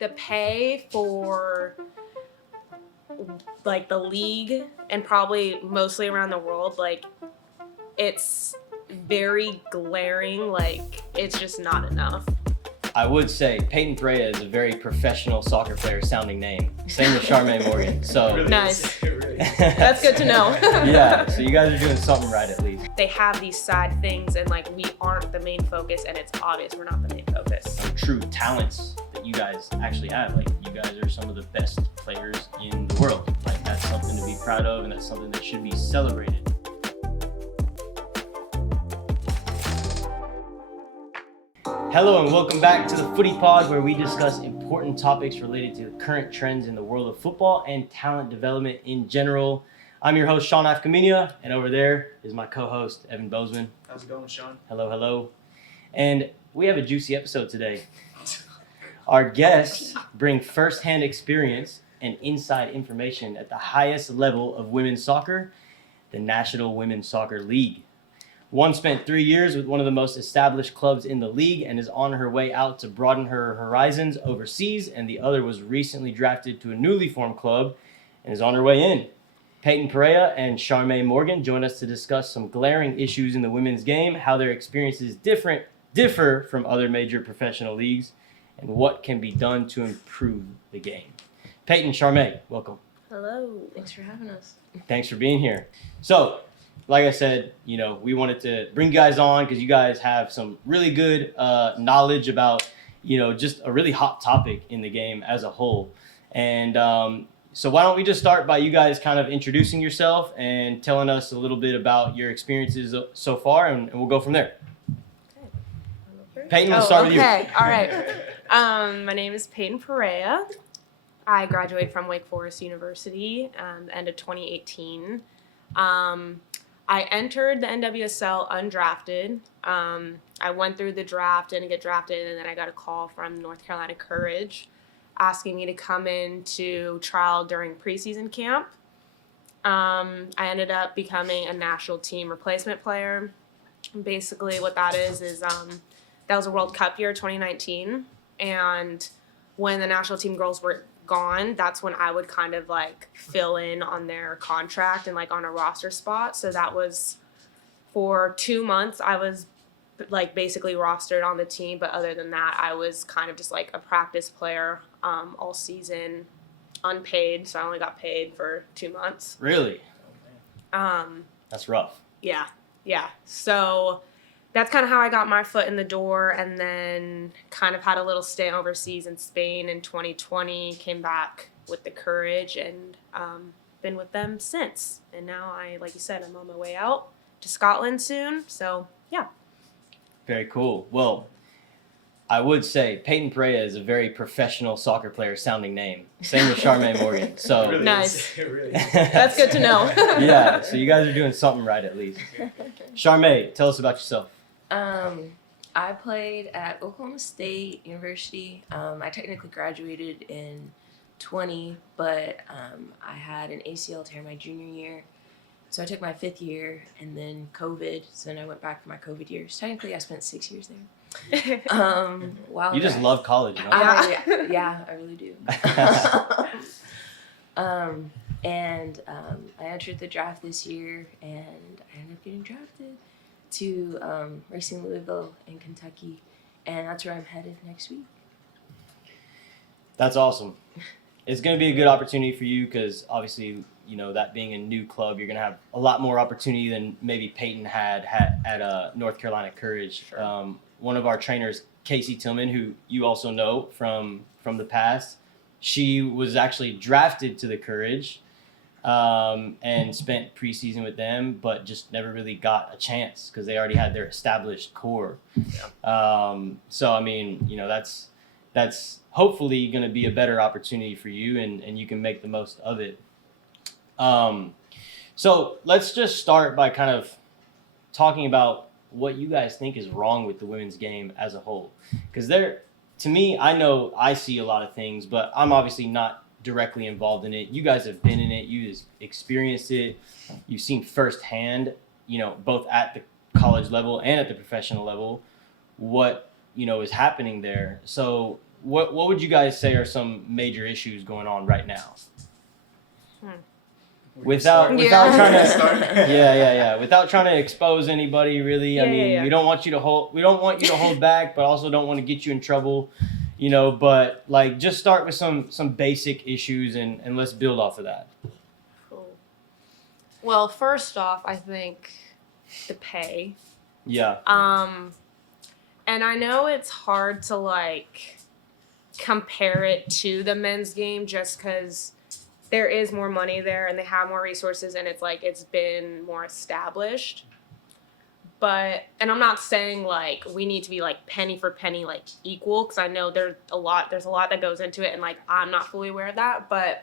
the pay for like the league and probably mostly around the world, like it's very glaring, like it's just not enough. I would say Peyton Perea is a very professional soccer player sounding name. Same with Charmé Morgan. So Really Nice. Really That's good to know. yeah, so you guys are doing something right at least. They have these side things and like we aren't the main focus, and it's obvious we're not the main focus. Some true talents that you guys actually have. Like you guys are some of the best players in the world. Like that's something to be proud of, and that's something that should be celebrated. Hello and welcome back to the FOOTYPOD, where we discuss important topics related to the current trends in the world of football and talent development in general. I'm your host, Sean Afkhaminia, and over there is my co-host, Evan Bozman. How's it going, Sean? Hello, hello. And we have a juicy episode today. Our guests bring first-hand experience and inside information at the highest level of women's soccer, the National Women's Soccer League. One spent 3 years with one of the most established clubs in the league and is on her way out to broaden her horizons overseas, and the other was recently drafted to a newly formed club and is on her way in. Peyton Perea and Charmé Morgan join us to discuss some glaring issues in the women's game, how their experiences differ from other major professional leagues, and what can be done to improve the game. Peyton, Charmé, welcome. Hello, thanks for having us. Thanks for being here. So, like I said, we wanted to bring you guys on because you guys have some really good knowledge about, just a really hot topic in the game as a whole. And so why don't we just start by you guys kind of introducing yourself and telling us a little bit about your experiences so far, and we'll go from there. Okay. Peyton, we'll start with you. Okay, all right. My name is Peyton Perea. I graduated from Wake Forest University end of 2018. I entered the NWSL undrafted. I went through the draft, didn't get drafted, and then I got a call from North Carolina Courage asking me to come in to trial during preseason camp. I ended up becoming a national team replacement player. Basically what that is that was a World Cup year, 2019, and when the national team girls were gone, that's when I would kind of like fill in on their contract and like on a roster spot. So that was for 2 months I was like basically rostered on the team, but other than that I was kind of just like a practice player all season, unpaid, so I only got paid for 2 months. Really? That's rough. Yeah. So that's kind of how I got my foot in the door, and then kind of had a little stint overseas in Spain in 2020, came back with the Courage, and been with them since. And now like you said, I'm on my way out to Scotland soon, so yeah. Very cool. Well, I would say Peyton Perea is a very professional soccer player sounding name. Same with Charmé Morgan. So Really Nice. Really That's good to know. yeah, so you guys are doing something right at least. Charmé, tell us about yourself. I played at Oklahoma State University. I technically graduated in 20, but I had an ACL tear my junior year. So I took my 5th year, and then COVID. So then I went back for my COVID years. Technically, I spent 6 years there. While You just love college, you know? Yeah, I really do. And I entered the draft this year, and I ended up getting drafted to Racing Louisville in Kentucky, and that's where I'm headed next week. That's awesome. It's going to be a good opportunity for you because obviously, that being a new club, you're going to have a lot more opportunity than maybe Peyton had at North Carolina Courage. Sure. One of our trainers, Casey Tillman, who you also know from the past, she was actually drafted to the Courage and spent preseason with them, but just never really got a chance because they already had their established core. Yeah. So, I mean, that's hopefully going to be a better opportunity for you, and you can make the most of it. So let's just start by kind of talking about what you guys think is wrong with the women's game as a whole. Because to me, I know I see a lot of things, but I'm obviously not directly involved in it. You guys have been in it. You experienced it. You've seen firsthand, both at the college level and at the professional level, what, is happening there. So what would you guys say are some major issues going on right now? Without trying to without trying to expose anybody really. I mean, we don't want you to hold back, but also don't want to get you in trouble, you know, but like just start with some basic issues and let's build off of that. Cool. Well, first off, I think the pay. Yeah. And I know it's hard to like compare it to the men's game just because there is more money there and they have more resources and it's like it's been more established. But, and I'm not saying like we need to be like penny for penny like equal, because I know there's a lot that goes into it and like I'm not fully aware of that, but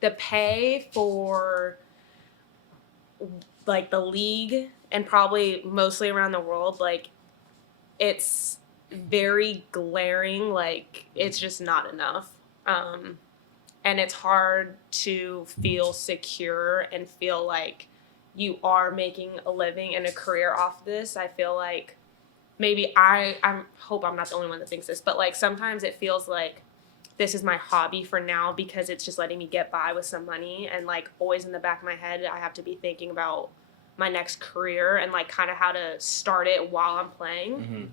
the pay for like the league and probably mostly around the world, like it's very glaring, like it's just not enough. And it's hard to feel secure and feel like you are making a living and a career off this. I feel like maybe I hope I'm not the only one that thinks this, but like sometimes it feels like this is my hobby for now because it's just letting me get by with some money, and like always in the back of my head I have to be thinking about my next career and like kind of how to start it while I'm playing. Mm-hmm.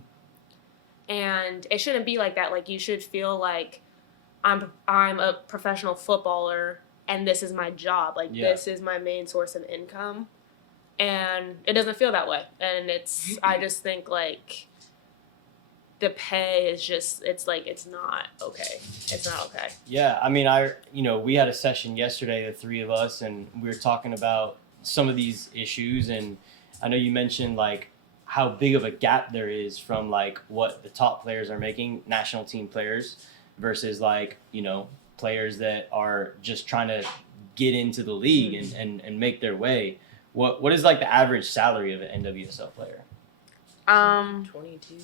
And it shouldn't be like that. Like you should feel like I'm a professional footballer and this is my job. Like this is my main source of income. And it doesn't feel that way. And I just think like the pay is just, it's like, it's not okay. It's not okay. Yeah. I mean, we had a session yesterday, the three of us, and we were talking about some of these issues. And I know you mentioned like how big of a gap there is from like what the top players are making, national team players, versus like, you know, players that are just trying to get into the league and make their way. What is like the average salary of an NWSL player? 22.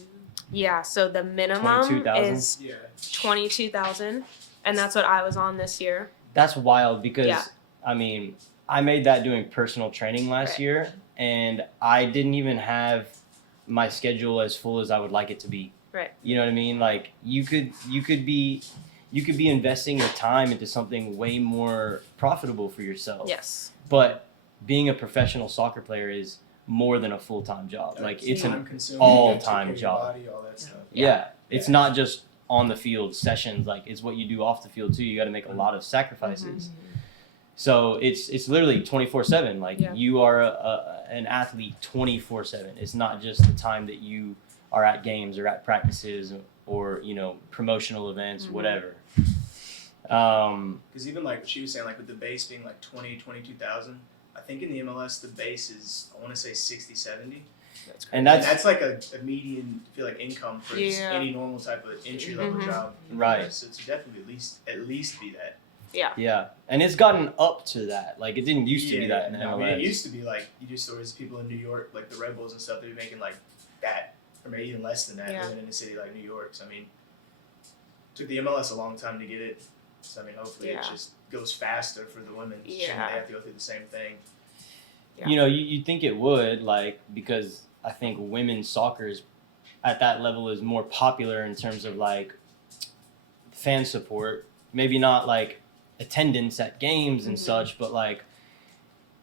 Yeah, so the minimum 22,000? is 22,000, and that's what I was on this year. That's wild because I mean, I made that doing personal training last year, and I didn't even have my schedule as full as I would like it to be. Right. You know what I mean? Like you could be investing your time into something way more profitable for yourself. Yes. But being a professional soccer player is more than a full-time job. Like it's an consuming, all-time job. body, all that stuff. Yeah. It's not just on the field sessions, like it's what you do off the field too. You got to make a lot of sacrifices. Mm-hmm. So it's literally 24/7. Like you are an athlete 24/7. It's not just the time that you are at games or at practices or, you know, promotional events, whatever. Because even like what she was saying, like with the base being like 22,000, I think in the MLS the base is, I want to say 60, 70. That's crazy. And that's like a median, I feel like, income for just Yeah. any normal type of entry level job. Right. So it's definitely at least be that. Yeah. And it's gotten up to that. Like it didn't used to be that in the MLS. I mean, it used to be like you do stories of people in New York, like the Red Bulls and stuff, they'd be making like that, or maybe even less than that, living in a city like New York. So I mean, it took the MLS a long time to get it. So I mean, hopefully it just goes faster for the women. Shouldn't they have to go through the same thing? Yeah. You know, you'd think it would, like, because I think women's soccer is at that level is more popular in terms of like fan support. Maybe not like attendance at games and such, but like,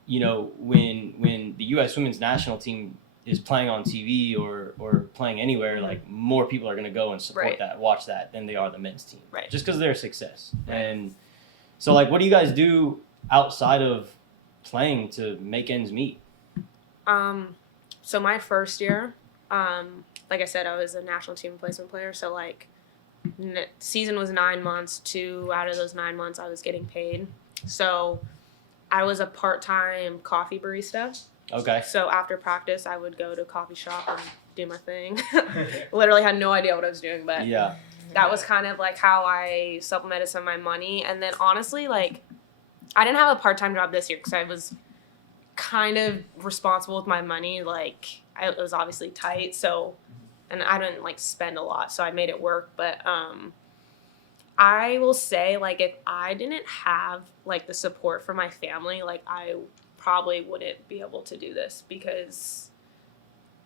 you know, when the U.S. women's national team is playing on TV or playing anywhere, like more people are going to go and support that, watch that than they are the men's team. Right. Just because of their success. And so like, what do you guys do outside of playing to make ends meet? So my first year, like I said, I was a national team replacement player. So like season was 9 months. 2 out of those 9 months I was getting paid. So I was a part-time coffee barista. Okay. So after practice, I would go to a coffee shop and do my thing. Literally had no idea what I was doing, but that was kind of like how I supplemented some of my money. And then honestly, like I didn't have a part-time job this year because I was kind of responsible with my money. Like it was obviously tight, so, and I didn't like spend a lot, so I made it work. But I will say, like, if I didn't have like the support from my family, like I probably wouldn't be able to do this because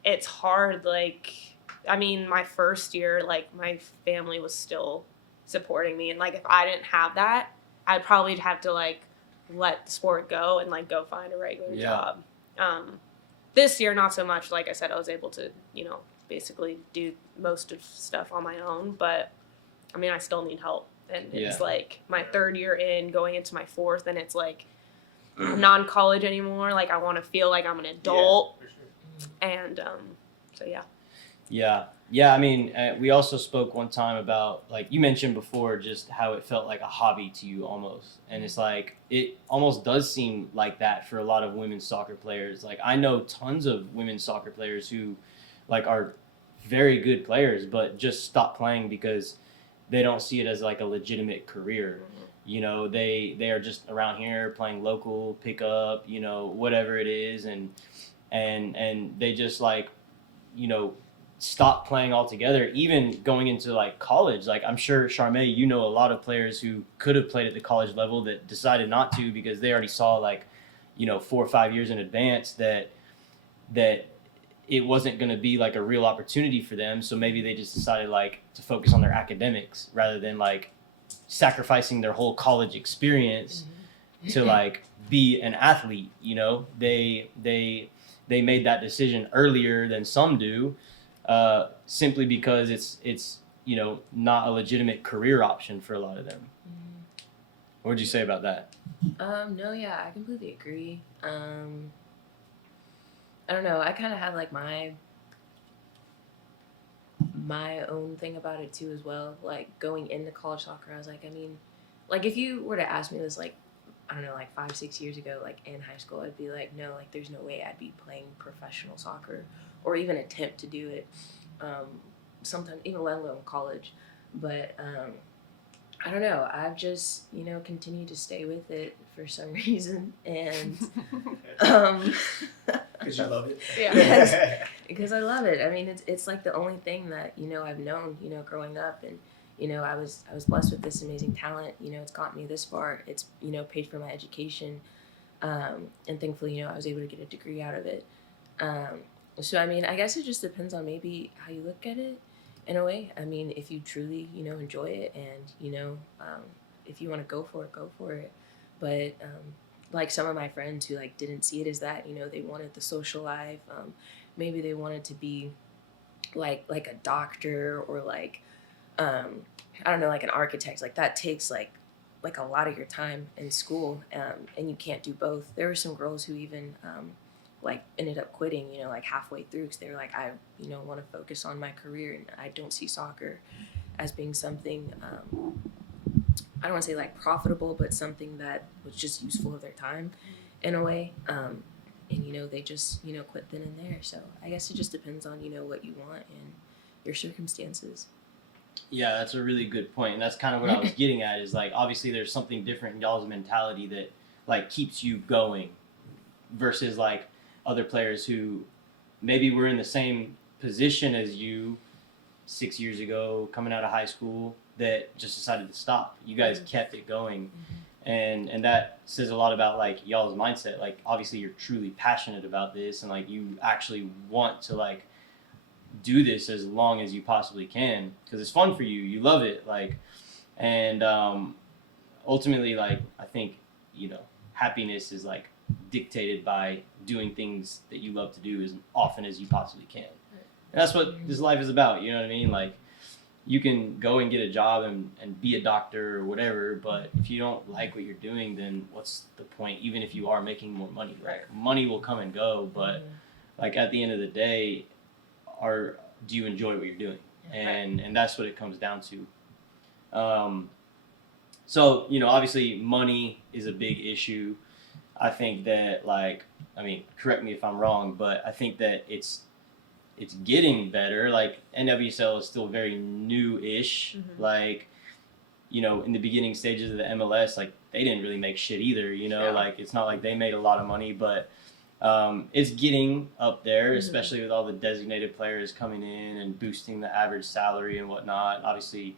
it's hard. Like I mean, my first year, like, my family was still supporting me. And, like, if I didn't have that, I'd probably have to, like, let the sport go and, like, go find a regular job. This year, not so much. Like I said, I was able to, basically do most of stuff on my own. But, I mean, I still need help. And it's, like, my third year in, going into my fourth, and it's, like, I'm not in college anymore. Like, I want to feel like I'm an adult. Yeah, for sure. And, so, yeah. Yeah, I mean, we also spoke one time about, like, you mentioned before, just how it felt like a hobby to you almost. And it's like, it almost does seem like that for a lot of women's soccer players. Like, I know tons of women's soccer players who, like, are very good players, but just stop playing because they don't see it as, like, a legitimate career. They are just around here playing local, pickup, whatever it is. And they just, like, stop playing altogether, even going into like college. Like, I'm sure, Charmé, a lot of players who could have played at the college level that decided not to because they already saw, like, 4 or 5 years in advance that it wasn't going to be like a real opportunity for them. So maybe they just decided, like, to focus on their academics rather than, like, sacrificing their whole college experience to, like, be an athlete. They made that decision earlier than some do. Simply because it's not a legitimate career option for a lot of them. What would you say about that? No, yeah, I completely agree. I don't know. I kind of had like my own thing about it too as well. Like, going into college soccer, I was like, I mean, like, if you were to ask me this, like, I don't know, like 5-6 years ago, like in high school, I'd be like, no, like, there's no way I'd be playing professional soccer or even attempt to do it. Sometimes even let alone college. But I don't know. I've just continued to stay with it for some reason, and Because you love it. Yeah. Yes, because I love it. I mean, it's like the only thing that I've known growing up, and I was blessed with this amazing talent. It's got me this far. It's paid for my education, and thankfully I was able to get a degree out of it. So I mean, I guess it just depends on maybe how you look at it, in a way. I mean, if you truly enjoy it, and if you want to go for it, go for it. But like some of my friends who like didn't see it as that, they wanted the social life. Maybe they wanted to be like a doctor or like I don't know, like an architect. Like that takes like a lot of your time in school, and you can't do both. There were some girls who even like ended up quitting, like halfway through, because they were like, I want to focus on my career, and I don't see soccer as being something I don't want to say like profitable, but something that was just useful of their time in a way. And they just quit then and there. So I guess it just depends on what you want and your circumstances. Yeah, that's a really good point, and that's kind of what I was getting at. Is like, obviously there's something different in y'all's mentality that like keeps you going versus like other players who maybe were in the same position as you 6 years ago, coming out of high school, that just decided to stop. You guys kept it going, and that says a lot about like y'all's mindset. Like, obviously you're truly passionate about this, and like you actually want to like do this as long as you possibly can because it's fun for you. You love it, like, and ultimately, like, I think happiness is like dictated by doing things that you love to do as often as you possibly can. And that's what this life is about, you know what I mean? Like, you can go and get a job and be a doctor or whatever, but if you don't like what you're doing, then what's the point? Even if you are making more money, right? Money will come and go, but like at the end of the day, do you enjoy what you're doing? And that's what it comes down to. So, obviously money is a big issue. I think that, like, I mean, correct me if I'm wrong, but I think that it's getting better. Like, NWSL is still very new-ish. Like, in the beginning stages of the MLS, like, they didn't really make shit either, Like, it's not like they made a lot of money, but it's getting up there, especially with all the designated players coming in and boosting the average salary and whatnot. Obviously,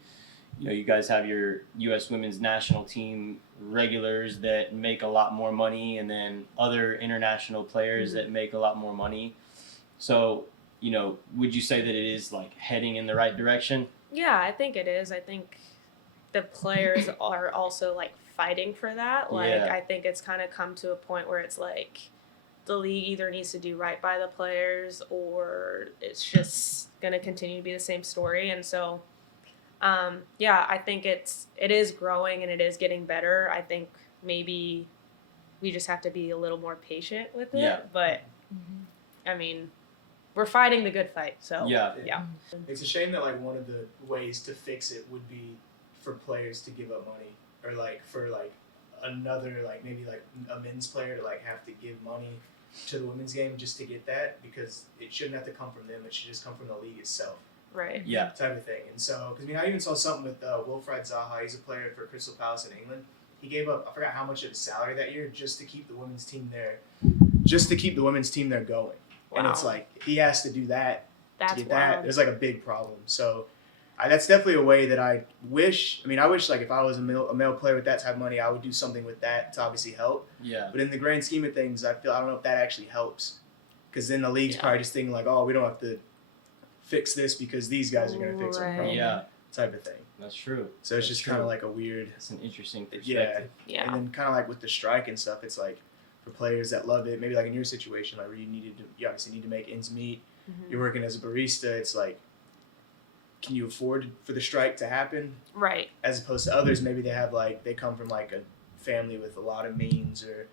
you guys have your U.S. women's national team regulars that make a lot more money, and then other international players that make a lot more money. So would you say that it is like heading in the right direction? Yeah, I think it is. I think the players are also like fighting for that. Like, Yeah. I think it's kind of come to a point where it's like the league either needs to do right by the players or it's just going to continue to be the same story. And so, I think it is growing and it is getting better. I think maybe we just have to be a little more patient with it. Yeah. But, I mean, we're fighting the good fight. So, Yeah. It's a shame that like one of the ways to fix it would be for players to give up money, or like for like another like maybe like a men's player to like have to give money to the women's game just to get that, because it shouldn't have to come from them. It should just come from the league itself. Right. Yeah. Type of thing. And so, because I mean, I even saw something with Wilfried Zaha. He's a player for Crystal Palace in England. He gave up, I forgot how much of his salary that year just to keep the women's team there, going. Wow. And it's like he has to do that That's to get wild. that. There's like a big problem. So that's definitely a way that I wish like if I was a male player with that type of money, I would do something with that to obviously help. Yeah. But in the grand scheme of things, I don't know if that actually helps, because then the league's probably just thinking like, oh, we don't have to fix this because these guys are going to fix our problem. Yeah. Type of thing. That's true. So it's That's just kind true. of like a weird. That's an interesting Yeah. perspective. Yeah. And then kind of like with the strike and stuff, it's like for players that love it, maybe like in your situation, like where you obviously need to make ends meet. Mhm. You're working as a barista. It's like, can you afford for the strike to happen? Right. As opposed to others, maybe they come from like a family with a lot of means, or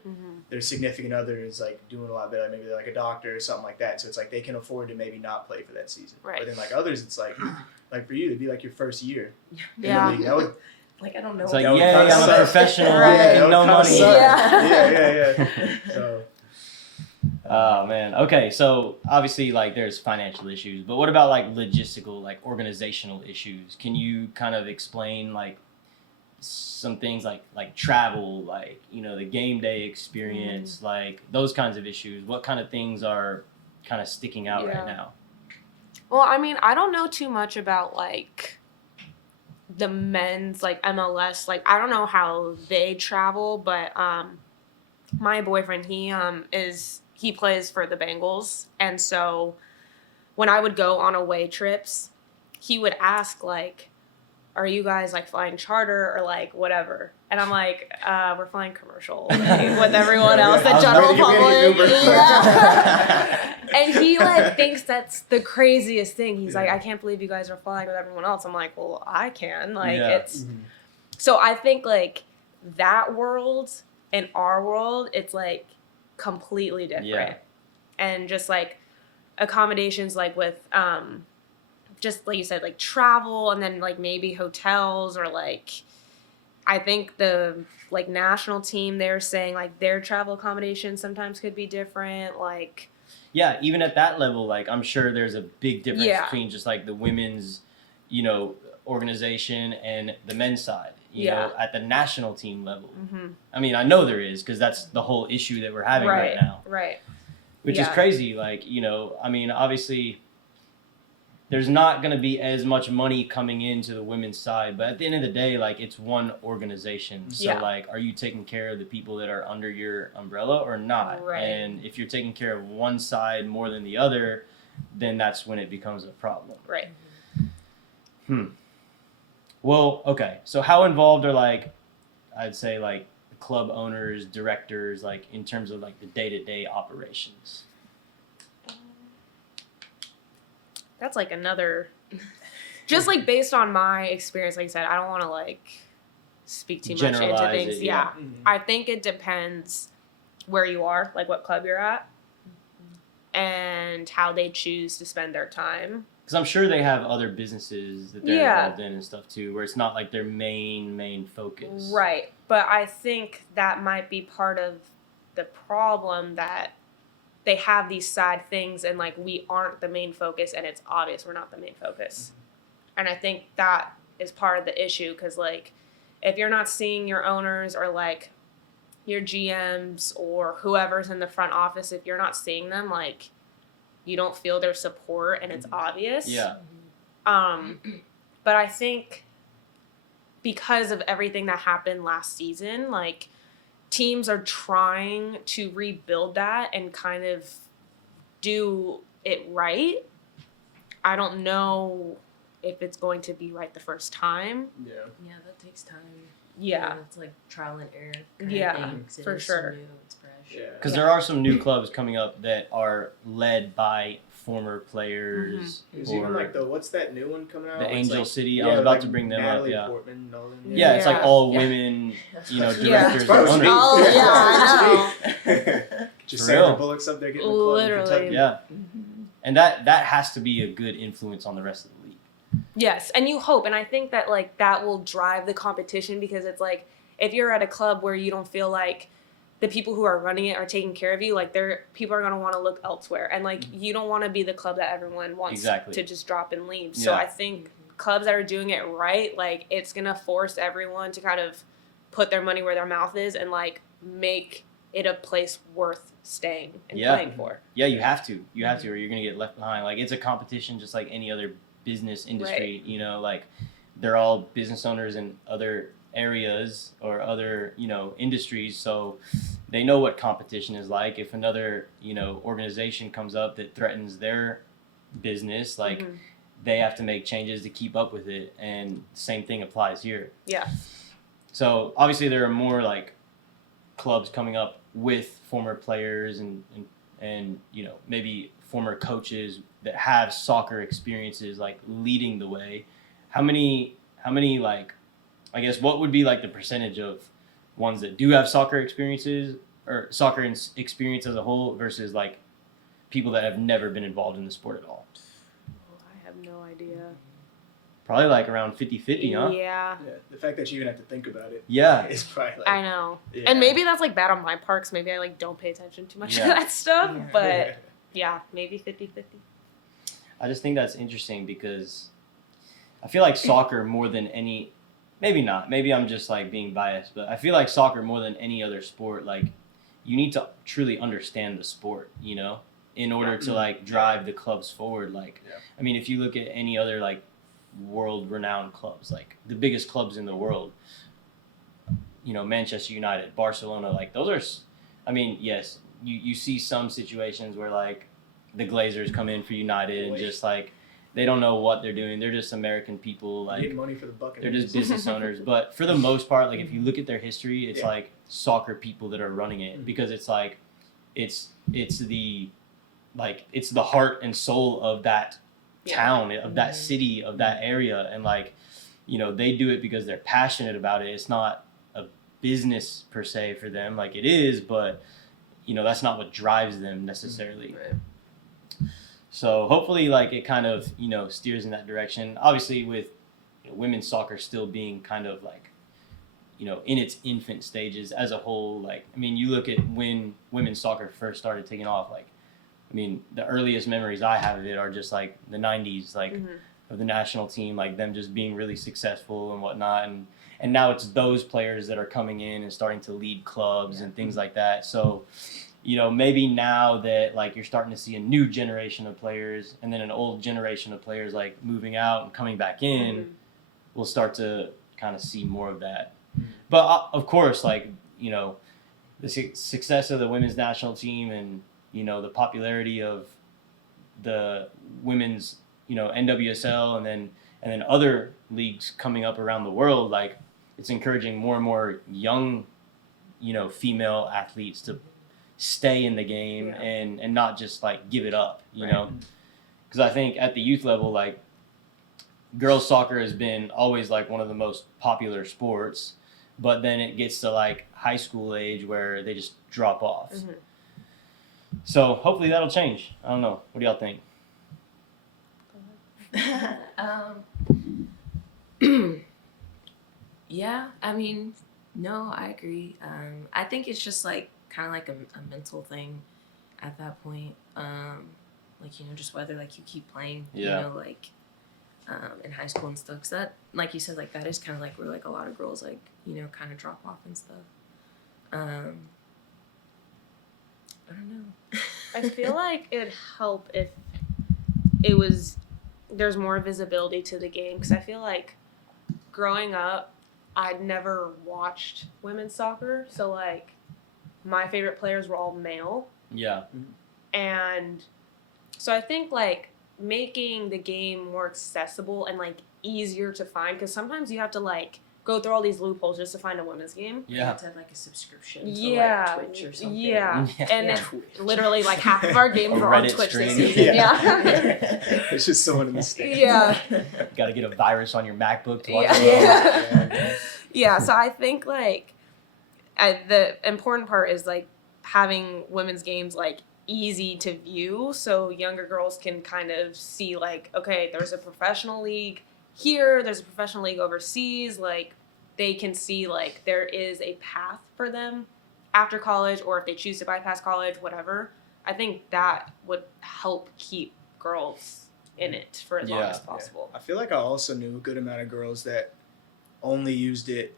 their significant other is like doing a lot better. Maybe they're like a doctor or something like that. So it's like they can afford to maybe not play for that season. Right. But then like others, it's like for you, it'd be like your first year. Yeah. In the league. That would, Like, I don't know. It's like, That would yay, kinda I'm a suck. professional Right. that making would no kinda money. suck. Yeah. yeah. So. Oh man. Okay, so obviously like there's financial issues, but what about like logistical, like organizational issues? Can you kind of explain like some things like travel, like, the game day experience, like those kinds of issues? What kind of things are kind of sticking out right now? Well, I mean, I don't know too much about like the men's like MLS. Like, I don't know how they travel, but my boyfriend, he plays for the Bengals, and so when I would go on away trips, he would ask like, are you guys like flying charter or like whatever? And I'm like, we're flying commercial like, with everyone else, the I was general ready to give me an public. Uber. Yeah. And he like thinks that's the craziest thing. He's like, I can't believe you guys are flying with everyone else. I'm like, well, I can. Like it's so I think like that world and our world, it's like completely different. Yeah. And just like accommodations like with just like you said, like travel, and then like maybe hotels, or like I think the like national team, they're saying like their travel accommodations sometimes could be different. Like Yeah, even at that level, like I'm sure there's a big difference Yeah. between just like the women's, organization and the men's side. You know, at the national team level. I mean, I know there is, because that's the whole issue that we're having right now. Right. Which is crazy. Like, I mean, obviously, there's not going to be as much money coming into the women's side, but at the end of the day, like, it's one organization. So, like, are you taking care of the people that are under your umbrella or not? Right. And if you're taking care of one side more than the other, then that's when it becomes a problem. Right. Well, okay. So how involved are, like, I'd say, like, the club owners, directors, like, in terms of, like, the day-to-day operations? That's like another, just like based on my experience, like I said, I don't want to like speak too much into Generalize things. it, Yeah. Mhm. I think it depends where you are, like what club you're at, and how they choose to spend their time. Because I'm sure they have other businesses that they're involved in and stuff too, where it's not like their main focus. Right. But I think that might be part of the problem, that they have these side things and like we aren't the main focus, and it's obvious we're not the main focus. And I think that is part of the issue, because like if you're not seeing your owners or like your GMs or whoever's in the front office, if you're not seeing them, like you don't feel their support and it's obvious. Yeah. But I think because of everything that happened last season, like teams are trying to rebuild that and kind of do it right. I don't know if it's going to be right the first time. Yeah. Yeah, that takes time. Yeah. It's like trial and error. Kind Yeah, of thing, 'cause it for is sure. So new, it's fresh. Yeah. Because there are some new clubs coming up that are led by former players. There's Or even like what's that new one coming out? the It's Angel like, City. yeah, I was about like to bring them Natalie up. Yeah. Portman, Nolan. Yeah, it's like Yeah. all Yeah. women, you know, Yeah. directors Supposed and to be. owners. Oh, yeah, I know. Just For Sandra real. Bullock's up there getting the club in Literally. Kentucky. Yeah, Mm-hmm. and that has to be a good influence on the rest of the league. Yes, and you hope, and I think that like that will drive the competition because it's like if you're at a club where you don't feel like the people who are running it are taking care of you, like people are gonna want to look elsewhere, and like you don't want to be the club that everyone wants Exactly. to just drop and leave. So Yeah. I think clubs that are doing it right, like it's gonna force everyone to kind of put their money where their mouth is and like make it a place worth staying and Yeah. playing for. Yeah, you have to. You have to, or you're gonna get left behind. Like it's a competition, just like any other business industry. You know, like they're all business owners in other areas or other industries, so they know what competition is like. If another organization comes up that threatens their business, like Mhm. they have to make changes to keep up with it, and the same thing applies here. Yeah. So obviously there are more like clubs coming up with former players and maybe former coaches that have soccer experiences, like leading the way. How many like, I guess, what would be like the percentage of ones that do have soccer experiences or soccer experience as a whole versus like people that have never been involved in the sport at all? Oh, I have no idea. Probably like around 50-50, huh? Yeah. Yeah, the fact that you even have to think about it Yeah. is probably like, I know. yeah. And maybe that's like bad on my part 'cause maybe I like don't pay attention too much Yeah. to that stuff, Yeah. but yeah, maybe 50-50. I just think that's interesting because I feel like soccer more than any, maybe not, maybe I'm just like being biased, but I feel like soccer more than any other sport, like you need to truly understand the sport, in order to like drive the clubs forward. Like, Yeah. I mean, if you look at any other like world renowned clubs, like the biggest clubs in the world, Manchester United, Barcelona, like those are, I mean, yes, you see some situations where like the Glazers come in for United and just like they don't know what they're doing. They're just American people, You like get money for the bucket. they're just business owners. But for the most part, like if you look at their history, it's Yeah. like soccer people that are running it, Mhm. because it's like it's the heart and soul of that Yeah. town, of that Mhm. city, of that area, and like they do it because they're passionate about it. It's not a business per se for them, like it is, but that's not what drives them necessarily. Right. So hopefully, like it kind of steers in that direction. Obviously, with women's soccer still being kind of like in its infant stages as a whole. Like, I mean, you look at when women's soccer first started taking off. Like, I mean, the earliest memories I have of it are just like the '90s, like Mhm. of the national team, like them just being really successful and whatnot. And now it's those players that are coming in and starting to lead clubs and things like that. So, maybe now that like you're starting to see a new generation of players and then an old generation of players like moving out and coming back in, Mhm. we'll start to kind of see more of that. Mhm. But of course, like, the success of the women's national team and, the popularity of the women's, NWSL and then other leagues coming up around the world, like it's encouraging more and more young, female athletes to stay in the game Yeah. and not just like give it up, Right. because I think at the youth level, like girls soccer has been always like one of the most popular sports, but then it gets to like high school age where they just drop off. Mhm. So hopefully that'll change. I don't know. What do y'all think? Yeah, I mean, no, I agree. I think it's just like kind of like a mental thing at that point. Like, just whether like you keep playing, Yeah. like in high school and stuff. 'Cause that, like you said, like that is kind of like where like a lot of girls like, kind of drop off and stuff. I don't know. I feel like it'd help if there's more visibility to the game, because I feel like growing up, I'd never watched women's soccer, so like my favorite players were all male, Yeah. and so I think like making the game more accessible and like easier to find, because sometimes you have to like go through all these loopholes just to find a women's game. You have to have like a subscription to Yeah, like Twitch or something. yeah, Yeah. and Yeah. it's literally like half of our games A were on Reddit Twitch this stream. season. Yeah. It's just someone in the stands. Yeah. Got to get a virus on your MacBook to watch Yeah. it. Yeah. Yeah, so I think like the important part is like having women's games like easy to view, so younger girls can kind of see like, okay, there's a professional league here, there's a professional league overseas, like they can see like there is a path for them after college, or if they choose to bypass college, whatever. I think that would help keep girls in it for as long Yeah. as possible. I feel like I also knew a good amount of girls that only used it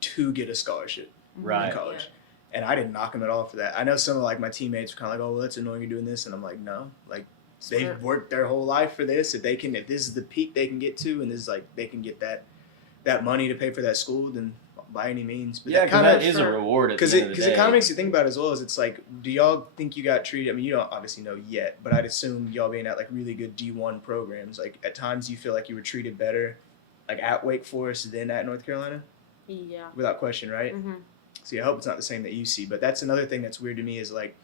to get a scholarship Right. in college. And I didn't knock them at all for that. I know some of like my teammates were kind of like, "Oh, well, that's annoying you're doing this," and I'm like, "No, like they've Smart. worked their whole life for this. If this is the peak they can get to, and this is like they can get that money to pay for that school, then by any means." But Yeah, that kind that of is a reward at the because end of the it day. kind of makes you think about it as well as it's like, do y'all think you got treated? I mean, you don't obviously know yet, but I'd assume y'all being at like really good D1 programs, like at times you feel like you were treated better, like at Wake Forest than at North Carolina, Yeah. without question, right? Mm-hmm. So yeah, I hope it's not the same that you see, but that's another thing that's weird to me is like,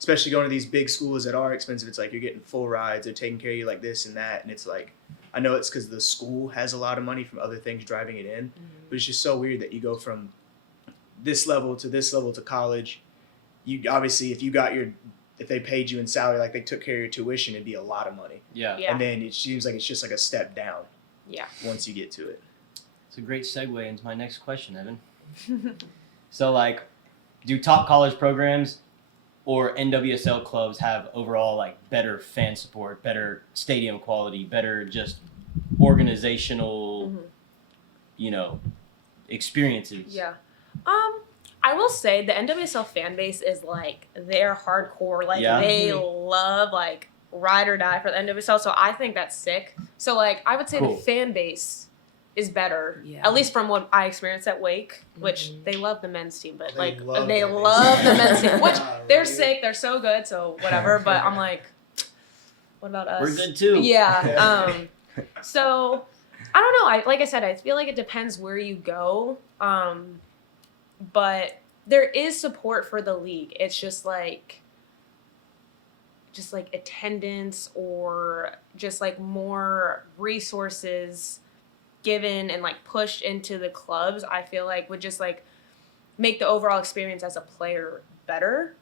especially going to these big schools that are expensive. It's like you're getting full rides, they're taking care of you like this and that, and it's like, I know it's because the school has a lot of money from other things driving it in, but it's just so weird that you go from this level to college. You obviously, if they paid you in salary, like they took care of your tuition, it'd be a lot of money. Yeah. Yeah. And then it seems like it's just like a step down Yeah. once you get to it. It's a great segue into my next question, Evan. So, like, do top college programs or NWSL clubs have overall, like, better fan support, better stadium quality, better just organizational, Mhm. you know, experiences? Yeah. I will say the NWSL fan base is like they're hardcore. Like Yeah. they love like ride or die for the NWSL. So I think that's sick. So like I would say Cool. the fan base is better. Yeah. At least from what I experienced at Wake, which Mhm. they love the men's team, but They like love they the love the men's team. Which they're Golly. sick, they're so good, so whatever. But I'm like, what about us? We're good too. Yeah. So I don't know. Like I said, I feel like it depends where you go. But there is support for the league. It's just like attendance or just like more resources given and like pushed into the clubs. I feel like would just like make the overall experience as a player better.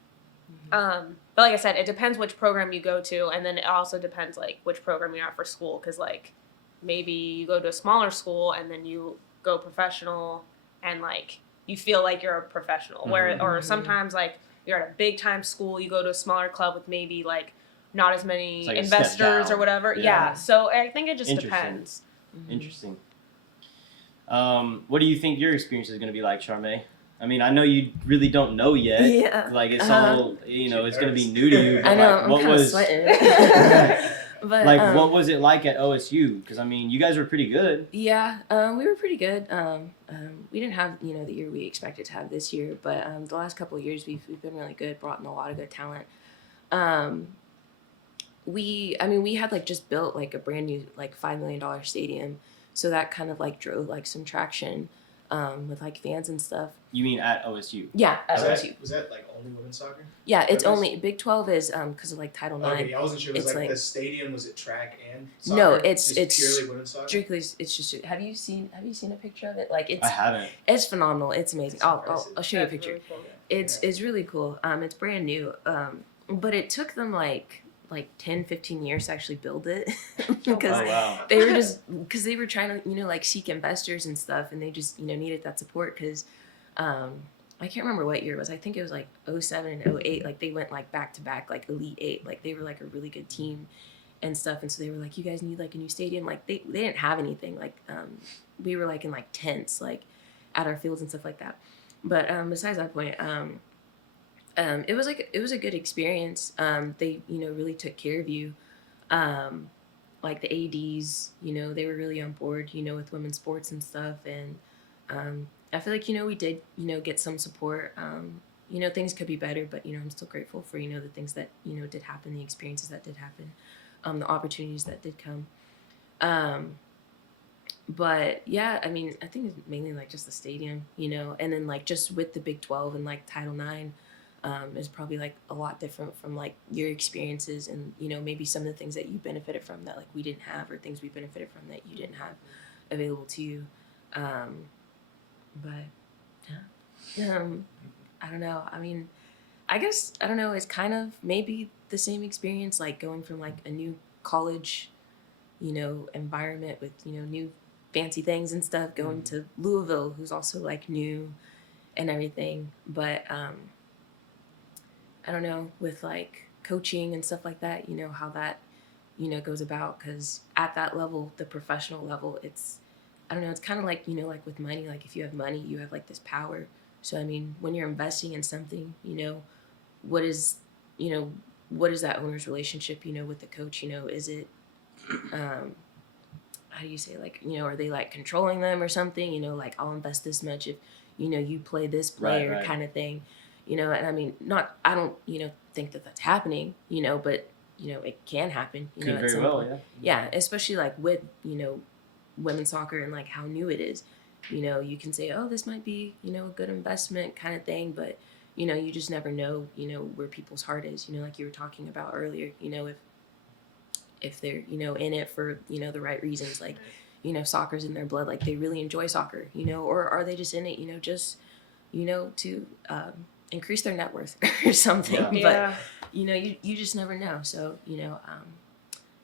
But like I said, it depends which program you go to, and then it also depends like which program you're at for school. Because like maybe you go to a smaller school and then you go professional, and like you feel like you're a professional. Where or sometimes like you're at a big time school, you go to a smaller club with maybe like not as many It's like a step investors or down. whatever. Yeah. Yeah. So I think it just Interesting. depends. Interesting. What do you think your experience is going to be like, Charmé? I mean, I know you really don't know yet. Yeah. Like, it's all, you know, it's going to be new to you. But I know, like, I'm what kind of was, sweating. But, like, what was it like at OSU? Because, I mean, you guys were pretty good. Yeah, we were pretty good. We didn't have, the year we expected to have this year, but the last couple of years we've been really good, brought in a lot of good talent. We had like just built like a brand new like $5 million stadium, so that kind of like drove like some traction with like fans and stuff. You mean at OSU? Yeah, at Was OSU. that like only women's soccer? Yeah, it's That was- only Big 12 is because of like Title IX. Okay, I wasn't sure. It was It's like like- the stadium. Was it track and soccer? No, it's Just purely women's soccer. Strictly, it's just. Have you seen a picture of it? Like I haven't. it's phenomenal. It's amazing. It's I'll impressive. show you a That's picture. really cool. It's really cool. It's brand new. But it took them like 10, 15 years to actually build it because Oh, wow. they were just because they were trying to like seek investors and stuff, and they just needed that support because I can't remember what year it was. I think it was like 07 and 08. Like they went like back to back like Elite 8. Like they were like a really good team and stuff, and so they were like, you guys need like a new stadium. Like they didn't have anything. Like we were like in like tents like at our fields and stuff like that. But besides that point, it was a good experience. They really took care of you. Like the ADs, they were really on board, with women's sports and stuff. And I feel like we did get some support. Things could be better, but I'm still grateful for the things that did happen, the experiences that did happen. the opportunities that did come. But yeah, I mean, I think it's mainly like just the stadium, you know, and then like just with the Big 12 and like Title IX is probably like a lot different from like your experiences and, you know, maybe some of the things that you benefited from that like we didn't have or things we benefited from that you didn't have available to you. But yeah, I don't know. I mean, I guess, I don't know, it's kind of maybe the same experience like going from like a new college, you know, environment with, you know, new fancy things and stuff, going to Louisville, who's also like new and everything. But I don't know, with like coaching and stuff like that, you know, how that, you know, goes about. Because at that level, the professional level, it's, I don't know, it's kind of like, you know, like with money, like if you have money, you have like this power. So, I mean, when you're investing in something, you know, what is that owner's relationship, you know, with the coach? You know, is it, how do you say, like, you know, are they like controlling them or something? You know, like, I'll invest this much if, you know, you play this player, right. kind of thing, you know. And I mean, I don't, you know, think that that's happening, you know, but, you know, it can happen, you know, at some point. Yeah, especially like with, you know, women's soccer and like how new it is. You know, you can say, oh, this might be, you know, a good investment kind of thing, but, you know, you just never know, you know, where people's heart is, you know, like you were talking about earlier, you know, if they're, you know, in it for, you know, the right reasons, like, you know, soccer's in their blood, like they really enjoy soccer, you know, or are they just in it, you know, just, you know, to increase their net worth or something. Yeah. But, you know, you just never know. So, you know,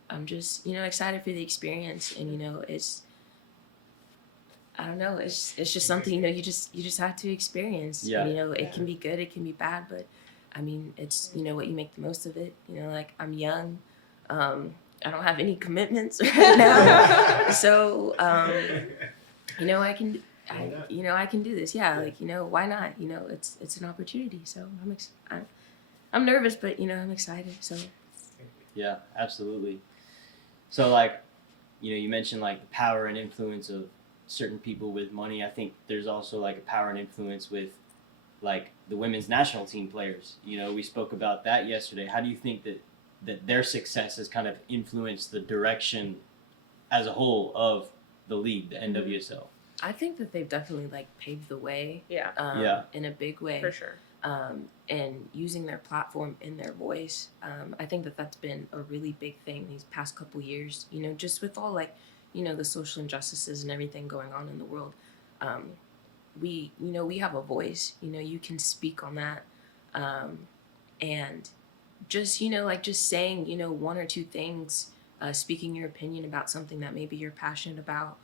I'm just, you know, excited for the experience. And, you know, it's, I don't know, it's just something, you know, you just have to experience. Yeah. And, you know, it can be good, it can be bad, but I mean, it's, you know, what you make the most of it. You know, like, I'm young. I don't have any commitments right now. So, you know, I can do this. Yeah. Like, you know, why not? You know, it's an opportunity. So I'm nervous, but, you know, I'm excited. So. Yeah, absolutely. So, like, you know, you mentioned like the power and influence of certain people with money. I think there's also like a power and influence with like the women's national team players. You know, we spoke about that yesterday. How do you think that their success has kind of influenced the direction as a whole of the league, the NWSL? I think that they've definitely like paved the way. Yeah. In a big way. For sure. And using their platform and their voice. I think that that's been a really big thing these past couple years, you know, just with all like, you know, the social injustices and everything going on in the world. We have a voice, you know, you can speak on that. And just, you know, like just saying, you know, one or two things, speaking your opinion about something that maybe you're passionate about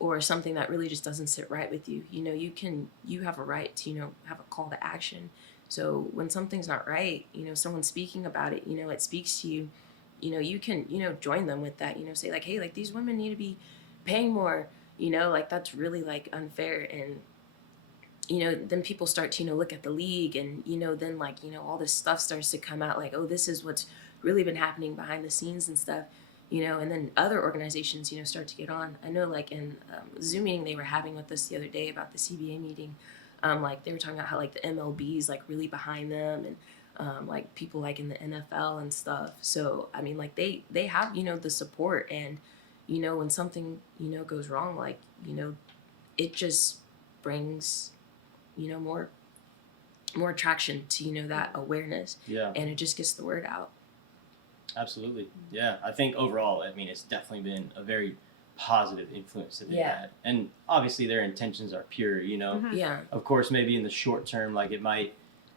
or something that really just doesn't sit right with you. You know, you have a right to, you know, have a call to action. So when something's not right, you know, someone's speaking about it, you know, it speaks to you, you know, you can, you know, join them with that, you know, say like, hey, like these women need to be paying more, you know, like that's really like unfair. And, you know, then people start to, you know, look at the league and, you know, then like, you know, all this stuff starts to come out like, oh, this is what's really been happening behind the scenes and stuff, you know, and then other organizations, you know, start to get on. I know like in Zoom meeting they were having with us the other day about the CBA meeting, like they were talking about how like the MLB is like really behind them and like people like in the NFL and stuff. So, I mean, like they have, you know, the support and, you know, when something, you know, goes wrong, like, you know, it just brings, you know, more traction to, you know, that awareness. Yeah. And it just gets the word out. Absolutely. Yeah. I think overall, I mean, it's definitely been a very positive influence that they've had. And obviously their intentions are pure, you know. Mm-hmm. Yeah. Of course, maybe in the short term, like it might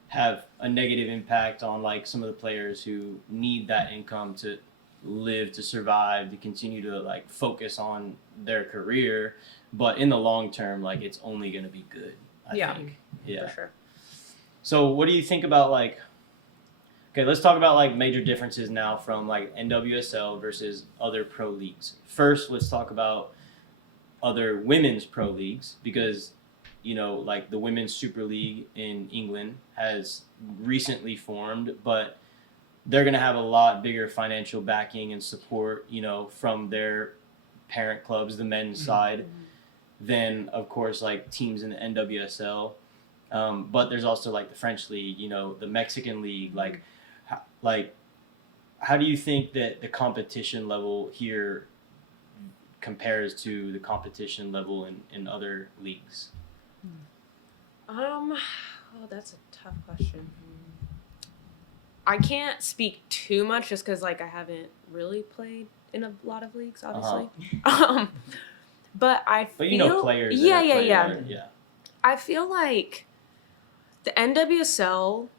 have a negative impact on like some of the players who need that income to live, to survive, to continue to like focus on their career. But in the long term, like it's only going to be good, I think. Yeah. For sure. So what do you think about like, okay, let's talk about like major differences now from like NWSL versus other pro leagues. First, let's talk about other women's pro leagues because, you know, like the Women's Super League in England has recently formed, but they're going to have a lot bigger financial backing and support, you know, from their parent clubs, the men's side, than, of course, like teams in the NWSL. But there's also like the French league, you know, the Mexican league, like how do you think that the competition level here compares to the competition level in other leagues? Oh, that's a tough question. I can't speak too much just because, like, I haven't really played in a lot of leagues, obviously. But I feel... But you know players. Yeah. Yeah. I feel like the NWSL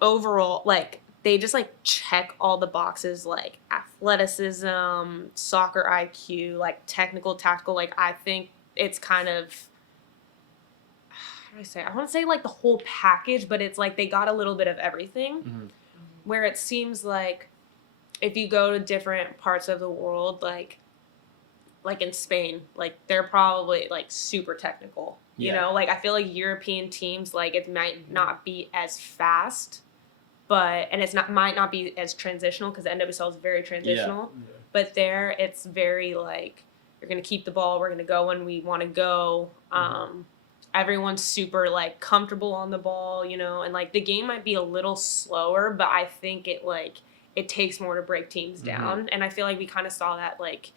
overall, like, they just, like, check all the boxes, like, athleticism, soccer IQ, like, technical, tactical. Like, I think it's kind of... I want to say like the whole package, but it's like they got a little bit of everything. Mm-hmm. Where it seems like if you go to different parts of the world, like in Spain, like they're probably like super technical. You know, like I feel like European teams, like it might not be as fast, and might not be as transitional because the NWSL is very transitional. Yeah. But there, it's very like you're gonna keep the ball. We're gonna go when we want to go. Everyone's super, like, comfortable on the ball, you know, and, like, the game might be a little slower, but I think it takes more to break teams down, and I feel like we kind of saw that, like,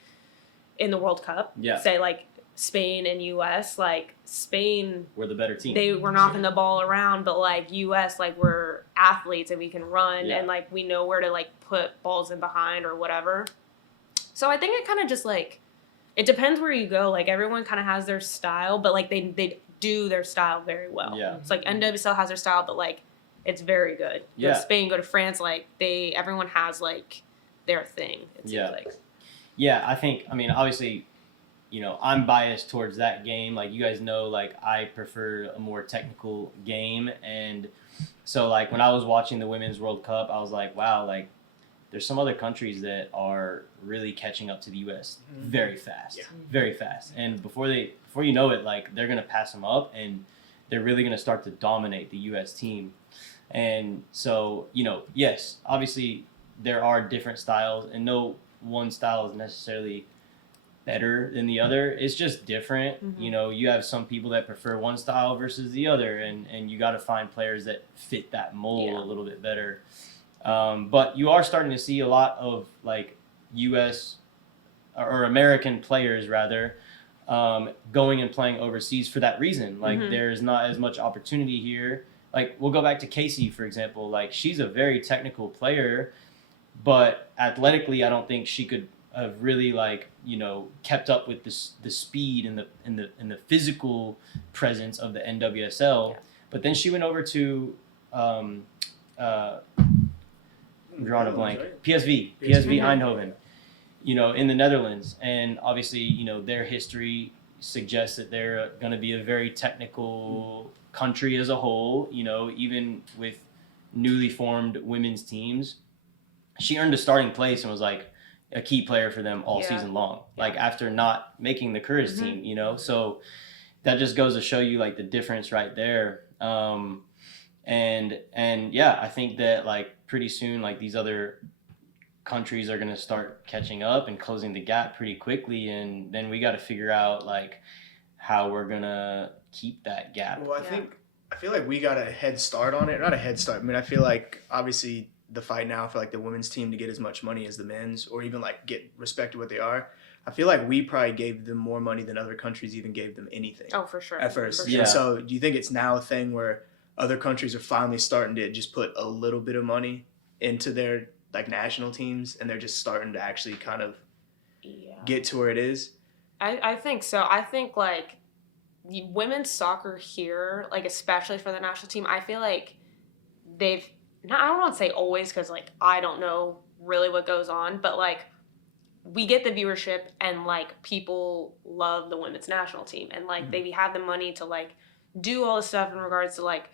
in the World Cup. Yeah. Say, like, Spain and U.S., like, Spain... We're the better team. They were knocking the ball around, but, like, U.S., like, we're athletes and we can run, and, like, we know where to, like, put balls in behind or whatever. So I think it kind of just, like, it depends where you go. Like, everyone kind of has their style, but, like, they do their style very well. Yeah. It's like NWSL has their style, but like it's very good. Go to Spain, go to France, like everyone has like their thing. It seems like. Yeah, I mean, obviously, you know, I'm biased towards that game. Like you guys know, like I prefer a more technical game, and so like when I was watching the Women's World Cup, I was like, wow, like there's some other countries that are really catching up to the U.S. very fast, very fast, and before you know it, like they're gonna pass them up, and they're really gonna start to dominate the U.S. team. And so, you know, yes, obviously there are different styles, and no one style is necessarily better than the other. It's just different. Mm-hmm. You know, you have some people that prefer one style versus the other, and you got to find players that fit that mold a little bit better. But you are starting to see a lot of like U.S. or American players rather going and playing overseas for that reason. Like there's not as much opportunity here. Like we'll go back to Casey, for example. Like she's a very technical player, but athletically, I don't think she could have really like, you know, kept up with the speed and the physical presence of the NWSL. Yeah. But then she went over to I'm drawing a blank. PSV Eindhoven, you know, in the Netherlands. And obviously, you know, their history suggests that they're going to be a very technical country as a whole, you know, even with newly formed women's teams. She earned a starting place and was like a key player for them all season long, like after not making the Courage team, you know? So that just goes to show you like the difference right there. And yeah, I think that like pretty soon, like these other countries are going to start catching up and closing the gap pretty quickly. And then we got to figure out like how we're going to keep that gap. Well, I feel like we got a head start on it. Not a head start. I mean, I feel like obviously the fight now for like the women's team to get as much money as the men's, or even like get respected what they are. I feel like we probably gave them more money than other countries even gave them anything. Oh, for sure. At first. For sure. So do you think it's now a thing where other countries are finally starting to just put a little bit of money into their like national teams, and they're just starting to actually kind of get to where it is? I think so. I think like women's soccer here, like especially for the national team, I feel like I don't want to say always, because like I don't know really what goes on, but like we get the viewership and like people love the women's national team, and like they have the money to like do all this stuff in regards to like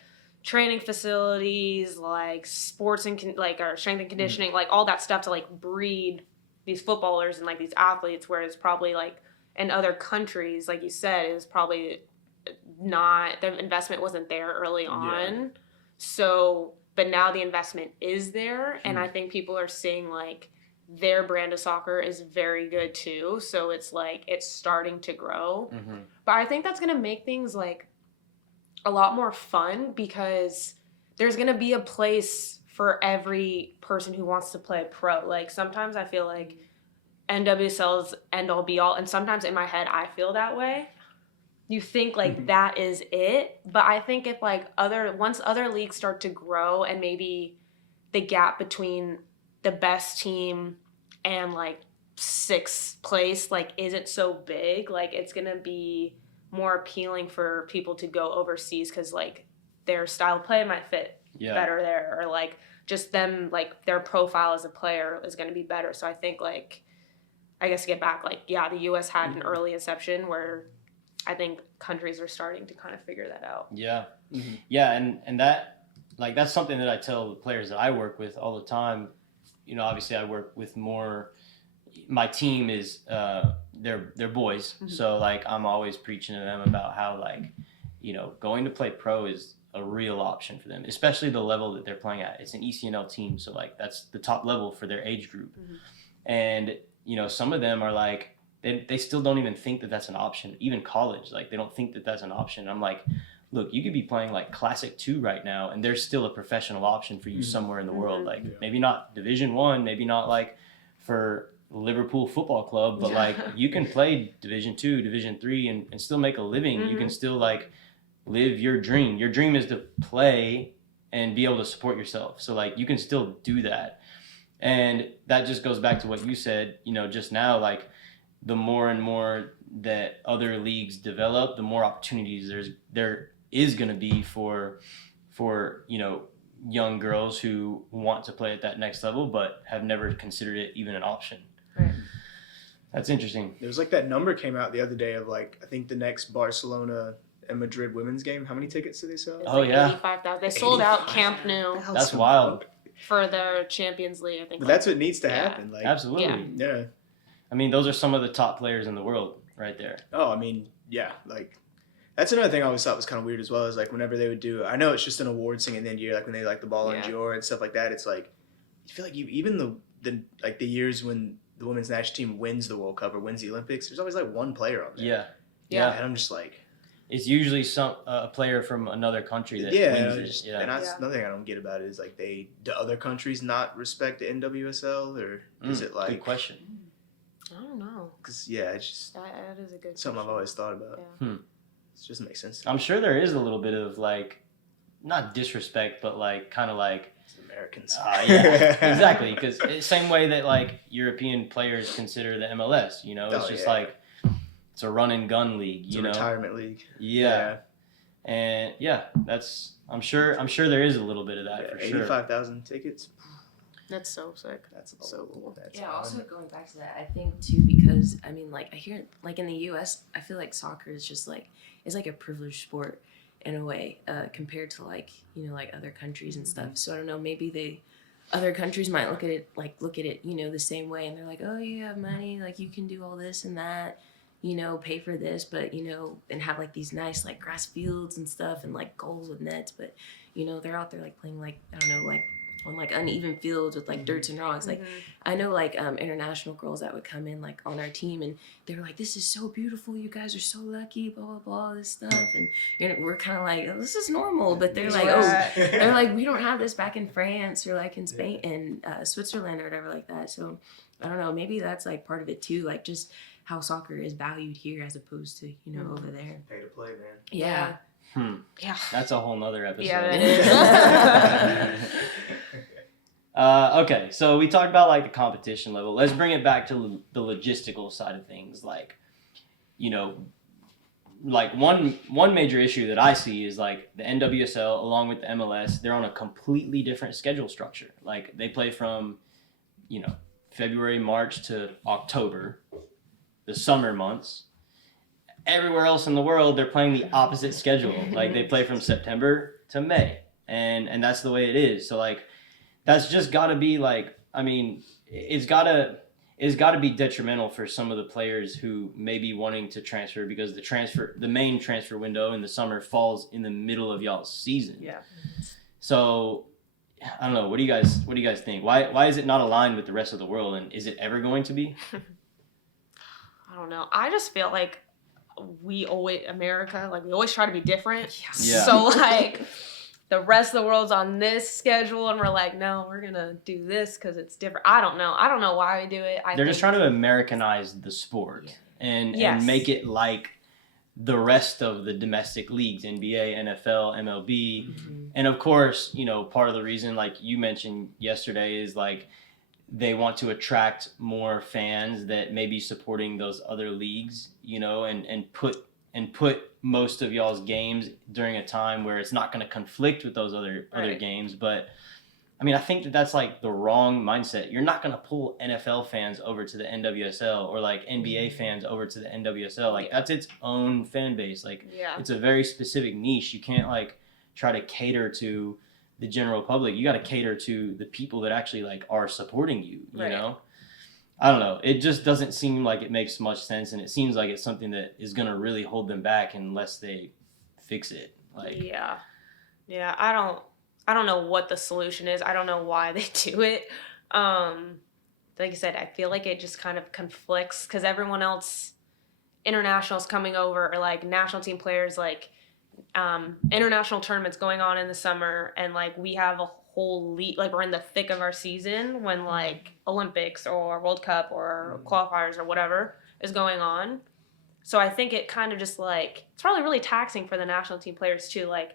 training facilities, like sports and like our strength and conditioning, like all that stuff to like breed these footballers and like these athletes. Whereas probably like in other countries, like you said, it was probably not, the investment wasn't there early on. Yeah. So, but now the investment is there, and I think people are seeing like their brand of soccer is very good too. So it's like it's starting to grow. But I think that's gonna make things like a lot more fun, because there's going to be a place for every person who wants to play pro. Like sometimes I feel like NWSL is end all be all, and sometimes in my head I feel that way. You think like that is it, but I think if like once other leagues start to grow and maybe the gap between the best team and like sixth place like isn't so big, like it's gonna be more appealing for people to go overseas because like their style of play might fit better there, or like just them like their profile as a player is gonna be better. So I think like I guess to get back, like the US had an early inception where I think countries are starting to kind of figure that out. Yeah. Yeah, and that like that's something that I tell the players that I work with all the time. You know, obviously I work with more, my team is they're boys. So like I'm always preaching to them about how like, you know, going to play pro is a real option for them, especially the level that they're playing at. It's an ECNL team, so like that's the top level for their age group. And you know, some of them are like they still don't even think that that's an option. Even college, like they don't think that that's an option. I'm like, look, you could be playing like Classic 2 right now, and there's still a professional option for you somewhere in the world. Like maybe not Division 1, maybe not like for Liverpool Football Club, but like you can play Division 2, Division 3 and still make a living. You can still like live your dream. Your dream is to play and be able to support yourself. So like you can still do that. And that just goes back to what you said, you know, just now, like the more and more that other leagues develop, the more opportunities there is going to be for, you know, young girls who want to play at that next level, but have never considered it even an option. Right. That's interesting. There was like that number came out the other day of like, I think the next Barcelona and Madrid women's game. How many tickets did they sell? It's Oh, like yeah. 85,000. They sold out Camp Nou That's wild. for their Champions League, I think. But that's what needs to happen. Like, Absolutely. yeah. I mean, those are some of the top players in the world right there. Oh, I mean, yeah. Like, that's another thing I always thought was kind of weird as well, is like whenever they would do, I know it's just an award thing at the end of the year, like when they like the Ballon d'Or and stuff like that, it's like, you feel like even the years when the women's national team wins the World Cup or wins the Olympics, there's always like one player on there. Yeah. And I'm just like, it's usually a player from another country that wins it. And that's another thing I don't get about it is like do other countries not respect the NWSL, or is it like? Good question. I don't know. Because it's just That is a good something question. I've always thought about. Yeah. It just makes sense. I'm sure there is a little bit of like, not disrespect, but like kind of like It's Americans. yeah, exactly. Because same way that like European players consider the MLS, you know, it's just like it's a run and gun league, It's you a know, retirement league. Yeah. And that's I'm sure there is a little bit of that for sure. 85,000 tickets. That's so sick. That's so cool. That's Also going back to that, I think too, because I mean, like I hear like in the U.S., I feel like soccer is just like it's like a privileged sport in a way compared to like, you know, like other countries and stuff. So I don't know, maybe other countries might look at it, you know, the same way, and they're like, oh, you have money, like you can do all this and that, you know, pay for this, but you know, and have like these nice like grass fields and stuff and like goals with nets, but you know, they're out there like playing like, I don't know, like on like uneven fields with like dirts and rocks. Like I know like international girls that would come in like on our team, and they were like, this is so beautiful, you guys are so lucky, blah blah blah, this stuff, and you know, we're kind of like, oh, this is normal, but they're like, they're like, we don't have this back in France or like in Spain and Switzerland or whatever like that. So I don't know, maybe that's like part of it too, like just how soccer is valued here as opposed to, you know, over there. Pay to play, man. Yeah. Yeah. That's a whole nother episode. Yeah, it is. Okay, so we talked about like the competition level. Let's bring it back to the logistical side of things. Like, you know, like one major issue that I see is like the NWSL along with the MLS, they're on a completely different schedule structure. Like they play from, you know, February, March to October, the summer months. Everywhere else in the world, they're playing the opposite schedule. Like they play from September to May, and that's the way it is. So like, that's just got to be like, I mean, it's got to be detrimental for some of the players who may be wanting to transfer, because the main transfer window in the summer falls in the middle of y'all's season. Yeah. So I don't know. What do you guys think? Why is it not aligned with the rest of the world, and is it ever going to be? I don't know. I just feel like America, like we always try to be different. Yeah. So like, the rest of the world's on this schedule and we're like, no, we're gonna do this because it's different. I don't know why we do it. They're just trying to Americanize the sport and make it like the rest of the domestic leagues, NBA, NFL, MLB. And of course, you know, part of the reason, like you mentioned yesterday, is like they want to attract more fans that may be supporting those other leagues, you know, and put most of y'all's games during a time where it's not going to conflict with those other games. But I mean, I think that's like the wrong mindset. You're not going to pull NFL fans over to the NWSL or like NBA fans over to the NWSL. Like that's its own fan base. Like it's a very specific niche. You can't like try to cater to the general public. You got to cater to the people that actually like are supporting you, you know? I don't know. It just doesn't seem like it makes much sense. And it seems like it's something that is going to really hold them back unless they fix it. Like, yeah. I don't know what the solution is. I don't know why they do it. Like I said, I feel like it just kind of conflicts because everyone else, internationals coming over or like national team players, like international tournaments going on in the summer, and like we have a whole league, like we're in the thick of our season when like Olympics or World Cup or qualifiers or whatever is going on. So I think it kind of just like, it's probably really taxing for the national team players too. Like,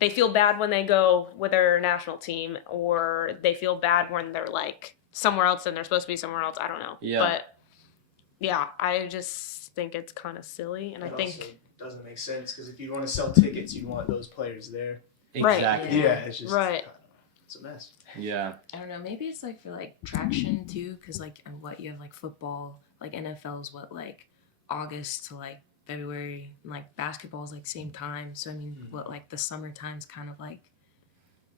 they feel bad when they go with their national team, or they feel bad when they're like somewhere else and they're supposed to be somewhere else. I don't know. Yeah. But yeah, I just think it's kind of silly. And I think also doesn't make sense because if you want to sell tickets, you want those players there. Exactly. Yeah, it's just it's a mess. Yeah. I don't know. Maybe it's like for like traction too, because like and what you have like football, like NFL is what like August to like February, and like basketball is like same time. So I mean, what like the summertime's kind of like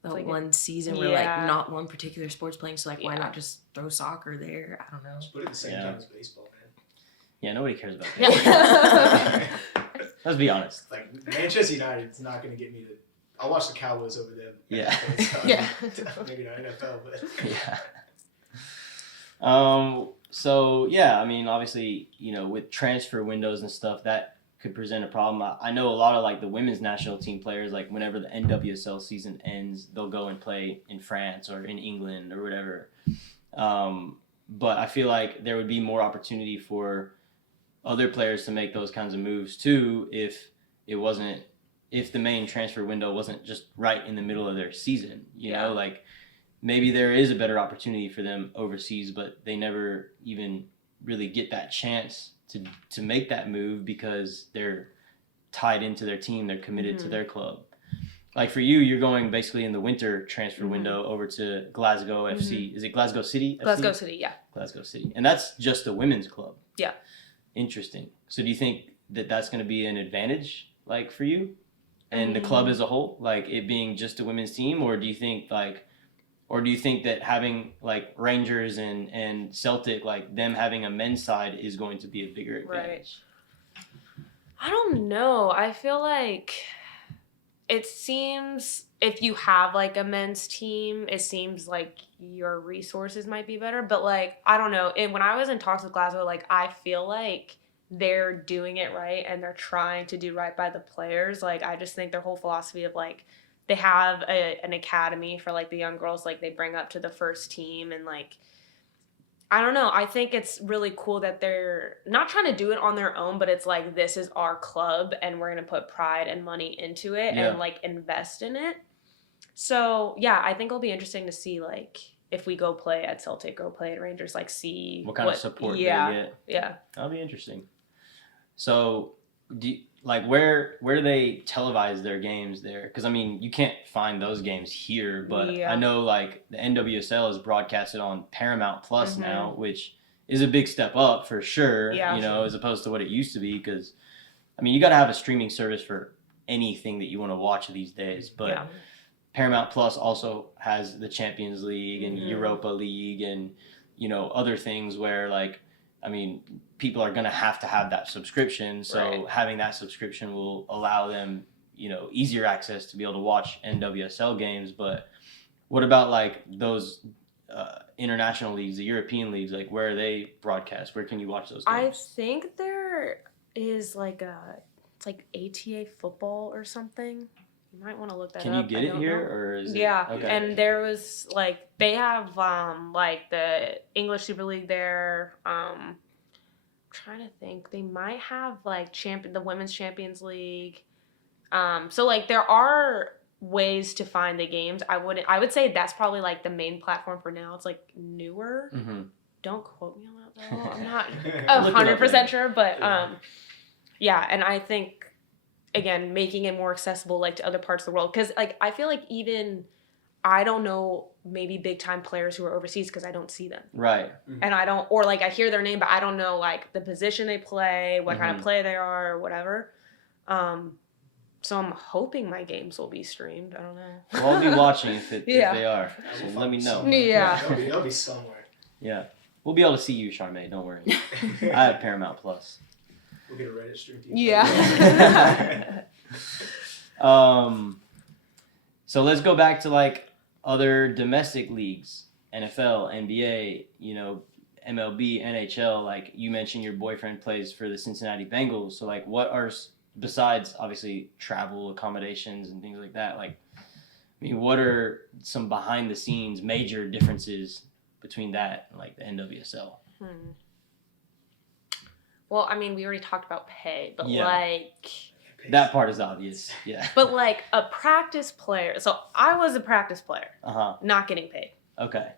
the like one season where like not one particular sport's playing. So like why not just throw soccer there? I don't know. Just put it at the same time as baseball, man. Yeah, nobody cares about that. Let's be honest. Like Manchester United is not going to get me to. I'll watch the Cowboys over them. Yeah. Maybe not NFL, but So yeah, I mean, obviously, you know, with transfer windows and stuff, that could present a problem. I know a lot of like the women's national team players, like whenever the NWSL season ends, they'll go and play in France or in England or whatever. But I feel like there would be more opportunity for other players to make those kinds of moves too if the main transfer window wasn't just right in the middle of their season, you know, like maybe there is a better opportunity for them overseas, but they never even really get that chance to make that move because they're tied into their team. They're committed to their club. Like for you, you're going basically in the winter transfer window over to Glasgow FC. Is it Glasgow City FC? Glasgow City, yeah. Glasgow City. And that's just a women's club. Yeah. Interesting. So do you think that that's going to be an advantage like for you and the club as a whole, like it being just a women's team, or do you think that having like Rangers and Celtic, like them having a men's side is going to be a bigger advantage? Right. I don't know. I feel like it seems if you have like a men's team, it seems like your resources might be better. But like, I don't know. And when I was in talks with Glasgow, like I feel like they're doing it right and they're trying to do right by the players. Like I just think their whole philosophy of like they have an academy for like the young girls, like they bring up to the first team, and like I don't know, I think it's really cool that they're not trying to do it on their own, but it's like this is our club and we're gonna put pride and money into it and like invest in it. So yeah, I think it'll be interesting to see like if we go play at Celtic or play at Rangers, like see what kind of support they get. Yeah, that'll be interesting. So where do they televise their games there? Because I mean, you can't find those games here, but I know like the NWSL is broadcasted on Paramount Plus now, which is a big step up for sure. You know, as opposed to what it used to be. Because I mean, you got to have a streaming service for anything that you want to watch these days. But Paramount Plus also has the Champions League and Europa League and you know other things where like. I mean, people are going to have that subscription. So having that subscription will allow them, you know, easier access to be able to watch NWSL games. But what about like those international leagues, the European leagues, like where are they broadcast? Where can you watch those games? I think there is like it's like ATA football or something. You might want to look that Can up. you get it here, or is it? Yeah, Okay. and there was like they have like the English Super League there. Trying to think, they might have like the Women's Champions League. So like there are ways to find the games. I would say that's probably like the main platform for now. It's like newer. Mm-hmm. Don't quote me on that though. I'm not Look it up 100% sure, but yeah, and I think again making it more accessible like to other parts of the world, because like I feel like even I don't know maybe big time players who are overseas because I don't see them. Right. And I don't, or like I hear their name, but I don't know like the position they play, what kind of play they are, or whatever. So I'm hoping my games will be streamed. I don't know. Well, I'll be watching if they are. So let me know. Yeah. They'll be somewhere. Yeah. We'll be able to see you, Charmé. Don't worry. I have Paramount Plus. We'll get a Reddit stream. Yeah. So let's go back to like other domestic leagues, NFL, NBA, MLB, NHL. Like you mentioned, your boyfriend plays for the Cincinnati Bengals. So like, what are, besides obviously travel, accommodations, and things like that? Like, I mean, what are some behind the scenes major differences between that and like the NWSL? Well, I mean, we already talked about pay, but Yeah. like That part is obvious. Yeah. but like a practice player. So I was a practice player, not getting paid. Okay.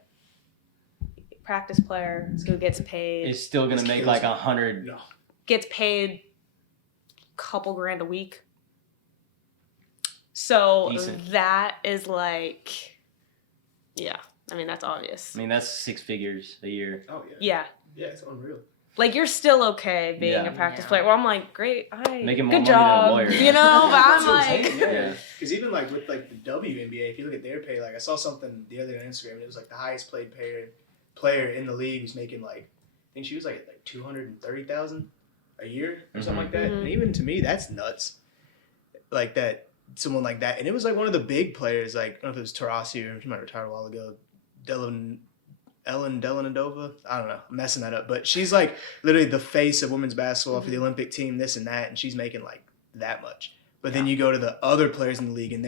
Practice player who gets paid. It's still gonna make like 100. No. Gets paid couple grand a week. So Decent. that is like, yeah, I mean, that's obvious. I mean, that's 6 figures a year. Oh yeah. Yeah. Yeah, it's unreal. Like you're still okay being Yeah. a practice Yeah. player. Well, I'm like, great, Making more good money job, than a lawyer. you know. But I'm That's what like, saying, Yeah. Because even like with like the WNBA, if you look at their pay, like I saw something the other day on Instagram, and it was like the highest paid player in the league was making like, I think she was like 230,000 a year or something like that. Mhm. And even to me, that's nuts. Like that, someone like that, and it was like one of the big players. Like I don't know if it was Tarasi or she might have retired a while ago. Ellen Delanadova. I don't know. I'm messing that up. But she's like literally the face of women's basketball for the Olympic team, this and that, and she's making like that much. But then you go to the other players in the league and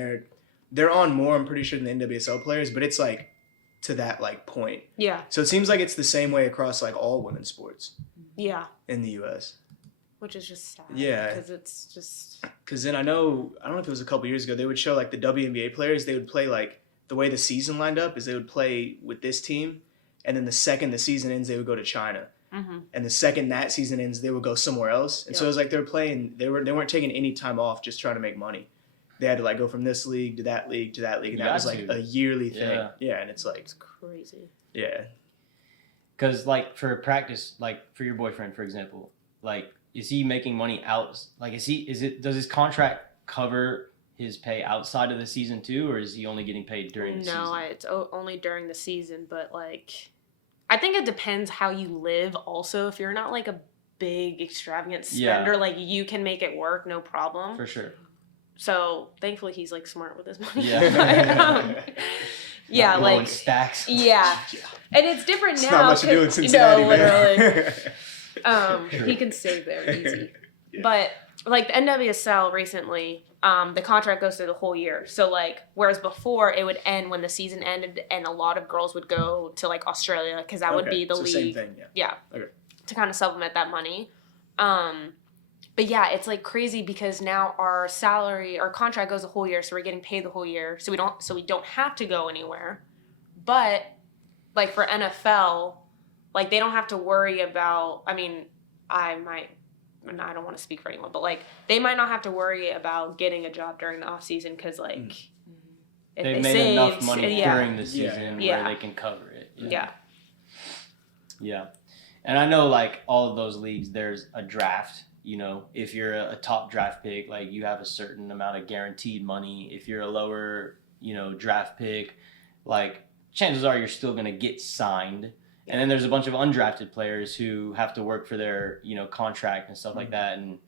they're on more, I'm pretty sure, than the NWSL players, but it's like to that like point. yeah, So it seems like it's the same way across like all women's sports yeah, in the US. which is just sad. Yeah. because it's just Because then I don't know if it was a couple years ago, they would show like the WNBA players, they would play like the way the season lined up is they would play with this team, and then the second the season ends, they would go to China. And the second that season ends, they would go somewhere else. And so it was like they weren't taking any time off just trying to make money. They had to like go from this league to that league to that league, and that was like a yearly thing. Yeah, and it's like it's crazy. yeah. Because like for practice, like for your boyfriend, for example, like is he making money out? Like does his contract cover his pay outside of the season too, or is he only getting paid during the season? No, it's only during the season, but like I think it depends how you live also. If you're not like a big extravagant spender, like you can make it work, no problem. For sure. So thankfully he's like smart with his money. Yeah. Yeah, Not blowing like stacks. yeah. And it's different It's now. not much to do in Cincinnati, no, man. literally. He can save there easy. But like the NWSL recently, the contract goes through the whole year. So like, whereas before it would end when the season ended, and a lot of girls would go to like Australia because that would be the league. Same thing, yeah. Okay. To kind of supplement that money. But yeah, it's like crazy because now our contract goes the whole year, so we're getting paid the whole year, so we don't have to go anywhere. But like for NFL, like they don't have to worry about. I mean, I don't want to speak for anyone, but like they might not have to worry about getting a job during the off season because like if They've they made saved, enough money yeah. during the season Yeah. where they can cover it. Yeah. Yeah. And I know like all of those leagues, there's a draft. You know, if you're a top draft pick, like you have a certain amount of guaranteed money. If you're a lower, draft pick, like chances are you're still going to get signed. And then there's a bunch of undrafted players who have to work for their, contract and stuff like that. And,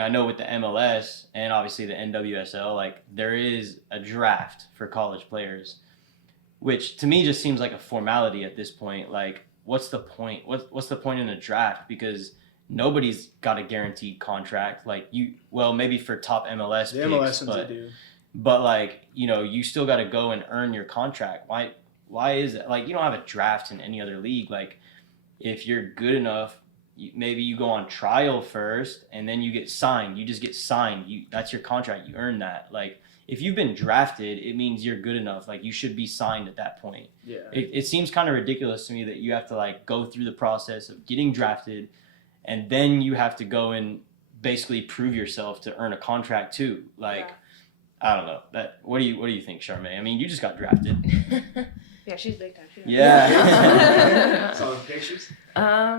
I know with the MLS and obviously the NWSL, like there is a draft for college players, which to me just seems like a formality at this point. Like, what's the point? What's the point in a draft? Because nobody's got a guaranteed contract. Like maybe for top MLS The picks, MLS ones but they do. but like, you know, you still got to go and earn your contract. Why is it like you don't have a draft in any other league? Like, if you're good enough, maybe you go on trial first and then you get signed. You just get signed. That's your contract. You earn that. Like, if you've been drafted, it means you're good enough. Like, you should be signed at that point. Yeah. It seems kind of ridiculous to me that you have to like go through the process of getting drafted, and then you have to go and basically prove yourself to earn a contract too. Like, I don't know. What do you think, Charmé? I mean, you just got drafted. Yeah, she's big time. Yeah. Saw the pictures. I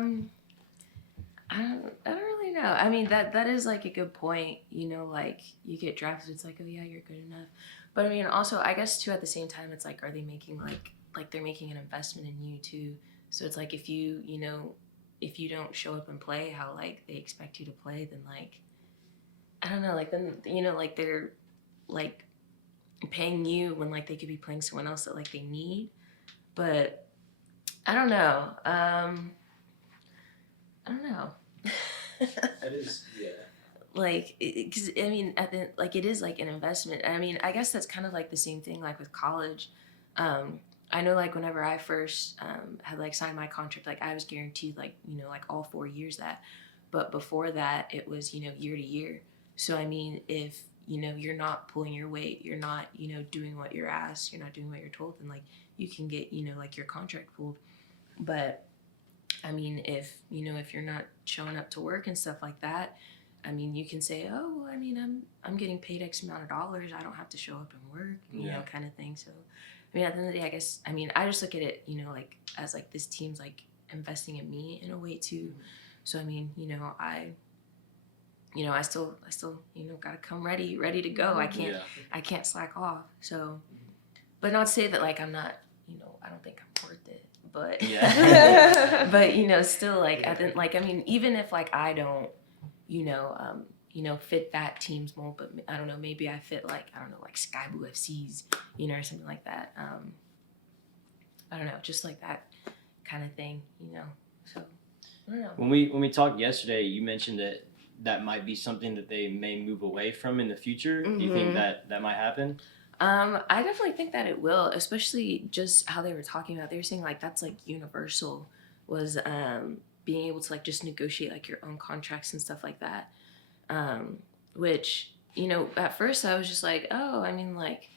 don't really know. I mean, that is like a good point. You know, like you get drafted, it's like, oh yeah, you're good enough. But I mean, also, I guess too, at the same time, it's like, are they making like they're making an investment in you too? So it's like if you don't show up and play how like they expect you to play, then like, I don't know, like then, you know, like they're like paying you when like they could be playing someone else that like they need. But I don't know. I don't know. That is, yeah. Like, because I mean, like it is like an investment. I mean, I guess that's kind of like the same thing like with college. I know like whenever I first had like signed my contract, like I was guaranteed like, you know, like all 4 years that. But before that, it was, you know, year to year. So I mean, if you know you're not pulling your weight, you're not, you know, doing what you're asked, you're not doing what you're told, then like you can get, you know, like your contract pulled. But I mean, if you're not showing up to work and stuff like that, I mean, you can say, oh, I mean, I'm getting paid X amount of dollars. I don't have to show up and work, you know, kind of thing. So, I mean, at the end of the day, I guess, I mean, I just look at it, you know, like as like this team's like investing in me in a way too. So, I mean, you know, I still, you know, gotta come ready to go. I can't slack off. So, but not to say that like I'm not, you know, I don't think I'm worth it. But but you know, still like I mean, even if like I don't, you know, fit that team's mold, but I don't know, maybe I fit like, I don't know, like Sky Blue FC's, you know, or something like that. I don't know, just like that kind of thing, you know. So I don't know. When we talked yesterday, you mentioned that might be something that they may move away from in the future. Do you think that might happen? I definitely think that it will, especially just how they were talking about. They were saying like that's like universal, was being able to like just negotiate like your own contracts and stuff like that. Which, you know, at first I was just like, oh, I mean, like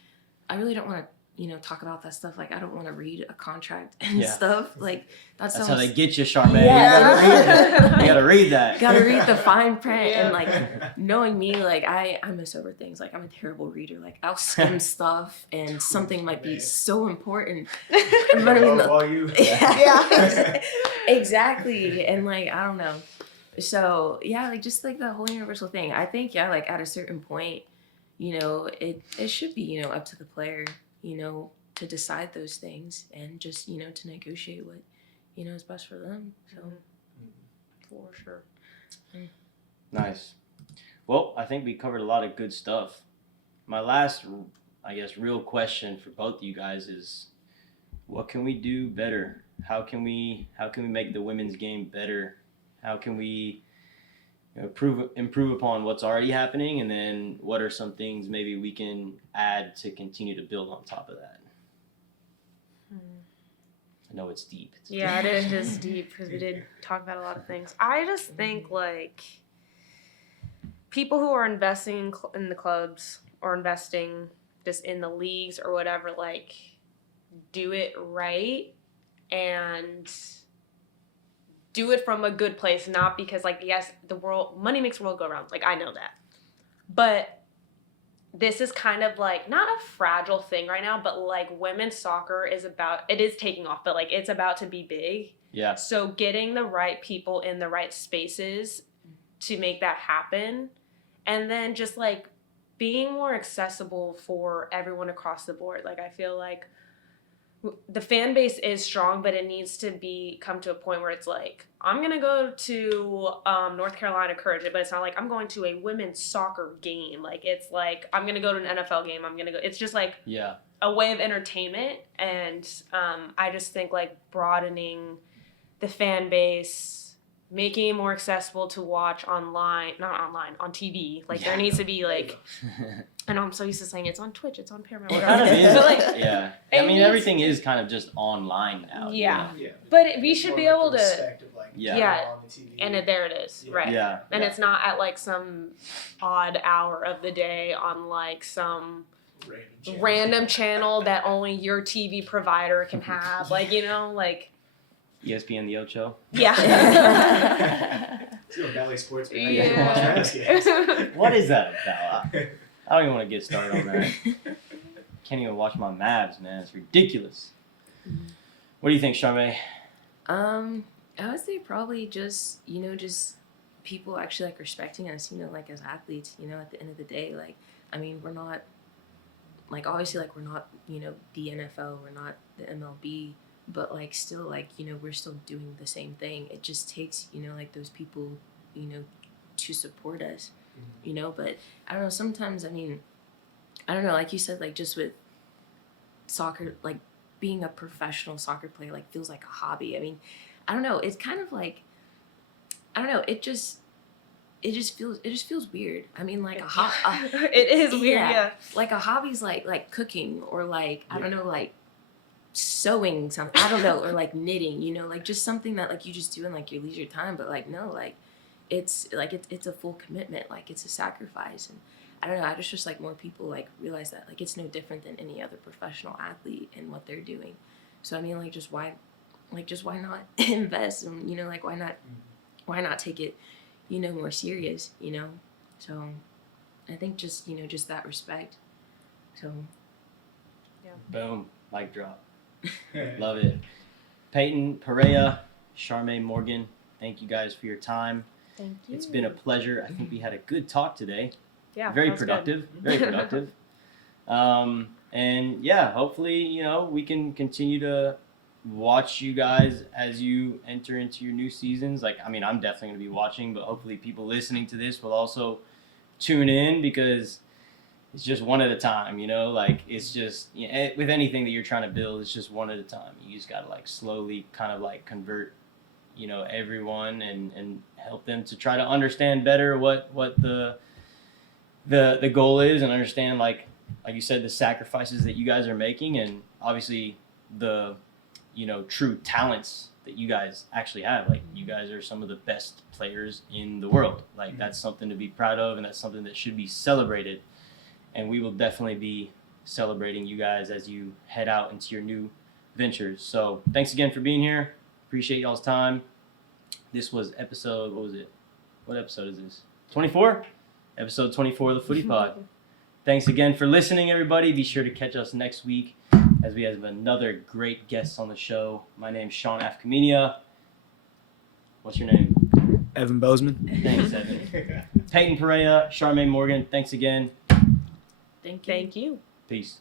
I really don't want to, you know, talk about that stuff. Like I don't want to read a contract and stuff. Like that's how they get you, Charmé. Yeah. You gotta read that. Gotta read the fine print. And like knowing me, like I miss over things. Like I'm a terrible reader. Like I'll skim stuff and something might be so important. But I mean, exactly. And like I don't know. So yeah, like just like the whole universal thing. I think like at a certain point, you know, it should be, you know, up to the player, you know, to decide those things and just, you know, to negotiate what, you know, is best for them. So, for sure. Nice. Well, I think we covered a lot of good stuff. My last, I guess, real question for both of you guys is, what can we do better? How can we make the women's game better? How can we, you know, improve upon what's already happening, and then what are some things maybe we can add to continue to build on top of that? I know it's deep. Yeah, it is deep because we did talk about a lot of things. I just think like people who are investing in the clubs or investing just in the leagues or whatever, like do it right and do it from a good place, not because like, yes, money makes the world go round. Like I know that, but this is kind of like not a fragile thing right now, but like women's soccer it is taking off, but like it's about to be big. Yeah. So getting the right people in the right spaces to make that happen, and then just like being more accessible for everyone across the board. Like I feel like the fan base is strong, but it needs to come to a point where it's like, I'm going to go to North Carolina Courage, but it's not like I'm going to a women's soccer game. Like, it's like, I'm going to go to an NFL game. It's just like a way of entertainment. And I just think like broadening the fan base, making it more accessible to watch on TV. Like there needs to be like, I know I'm so used to saying it's on Twitch, it's on Paramount. It kind of is. But, like, Yeah. it I mean, needs- everything is kind of just online now. Yeah. Yeah. But we It's should more be like able the to- respect of, like, Yeah. on the TV. And there it is, Yeah. right? Yeah. And Yeah. it's not at like some odd hour of the day on like some random channel that only your TV provider can have. Like, you know, like, ESPN the Ocho. yeah. Let's go Valley Sports. Watch Yeah. Mavs games. What is that about? I don't even want to get started on that. Can't even watch my Mavs, man. It's ridiculous. What do you think, Charmé? I would say probably just, you know, just people actually like respecting us, you know, like as athletes, you know, at the end of the day, like, I mean, we're not, like, obviously, like, we're not, you know, the NFL, we're not the MLB, but, like, still, like, you know, we're still doing the same thing. It just takes, you know, like, those people, you know, to support us, you know, but I don't know, sometimes, I mean, I don't know, like you said, like, just with soccer, like, being a professional soccer player, like, feels like a hobby. I mean, I don't know, it's kind of like, I don't know, it just feels weird. I mean, like It is weird, yeah. like a hobby's like cooking or like I don't know, like sewing something. I don't know, or like knitting. You know, like just something that like you just do in like your leisure time. But like no, like it's a full commitment. Like it's a sacrifice, and I don't know. I just like more people like realize that like it's no different than any other professional athlete and what they're doing. So I mean, like just why not invest? And you know, like why not take it, you know, more serious, you know? So I think just, you know, just that respect. So Boom. Mic drop. Love it. Peyton Perea, Charmé Morgan, thank you guys for your time. Thank you. It's been a pleasure. I think we had a good talk today. Yeah, Very that was good. productive. Very productive. And yeah, hopefully, you know, we can continue to watch you guys as you enter into your new seasons. Like, I mean, I'm definitely going to be watching, but hopefully people listening to this will also tune in because it's just one at a time, you know? Like, it's just, you know, with anything that you're trying to build, it's just one at a time. You just got to, like, slowly kind of, like, convert, you know, everyone and help them to try to understand better what the goal is and understand, like you said, the sacrifices that you guys are making and obviously the, you know, true talents that you guys actually have. Like, you guys are some of the best players in the world. Like, that's something to be proud of, and that's something that should be celebrated. And we will definitely be celebrating you guys as you head out into your new ventures. So thanks again for being here. Appreciate y'all's time. This was episode, what was it? What episode is this? 24? Episode 24 of the Footy Pod. Thanks again for listening, everybody. Be sure to catch us next week as we have another great guest on the show. My name's Sean Afkhaminia. What's your name? Evan Bozman. Thanks, Evan. Peyton Perea, Charmé Morgan, thanks again. thank you. Thank you. Peace.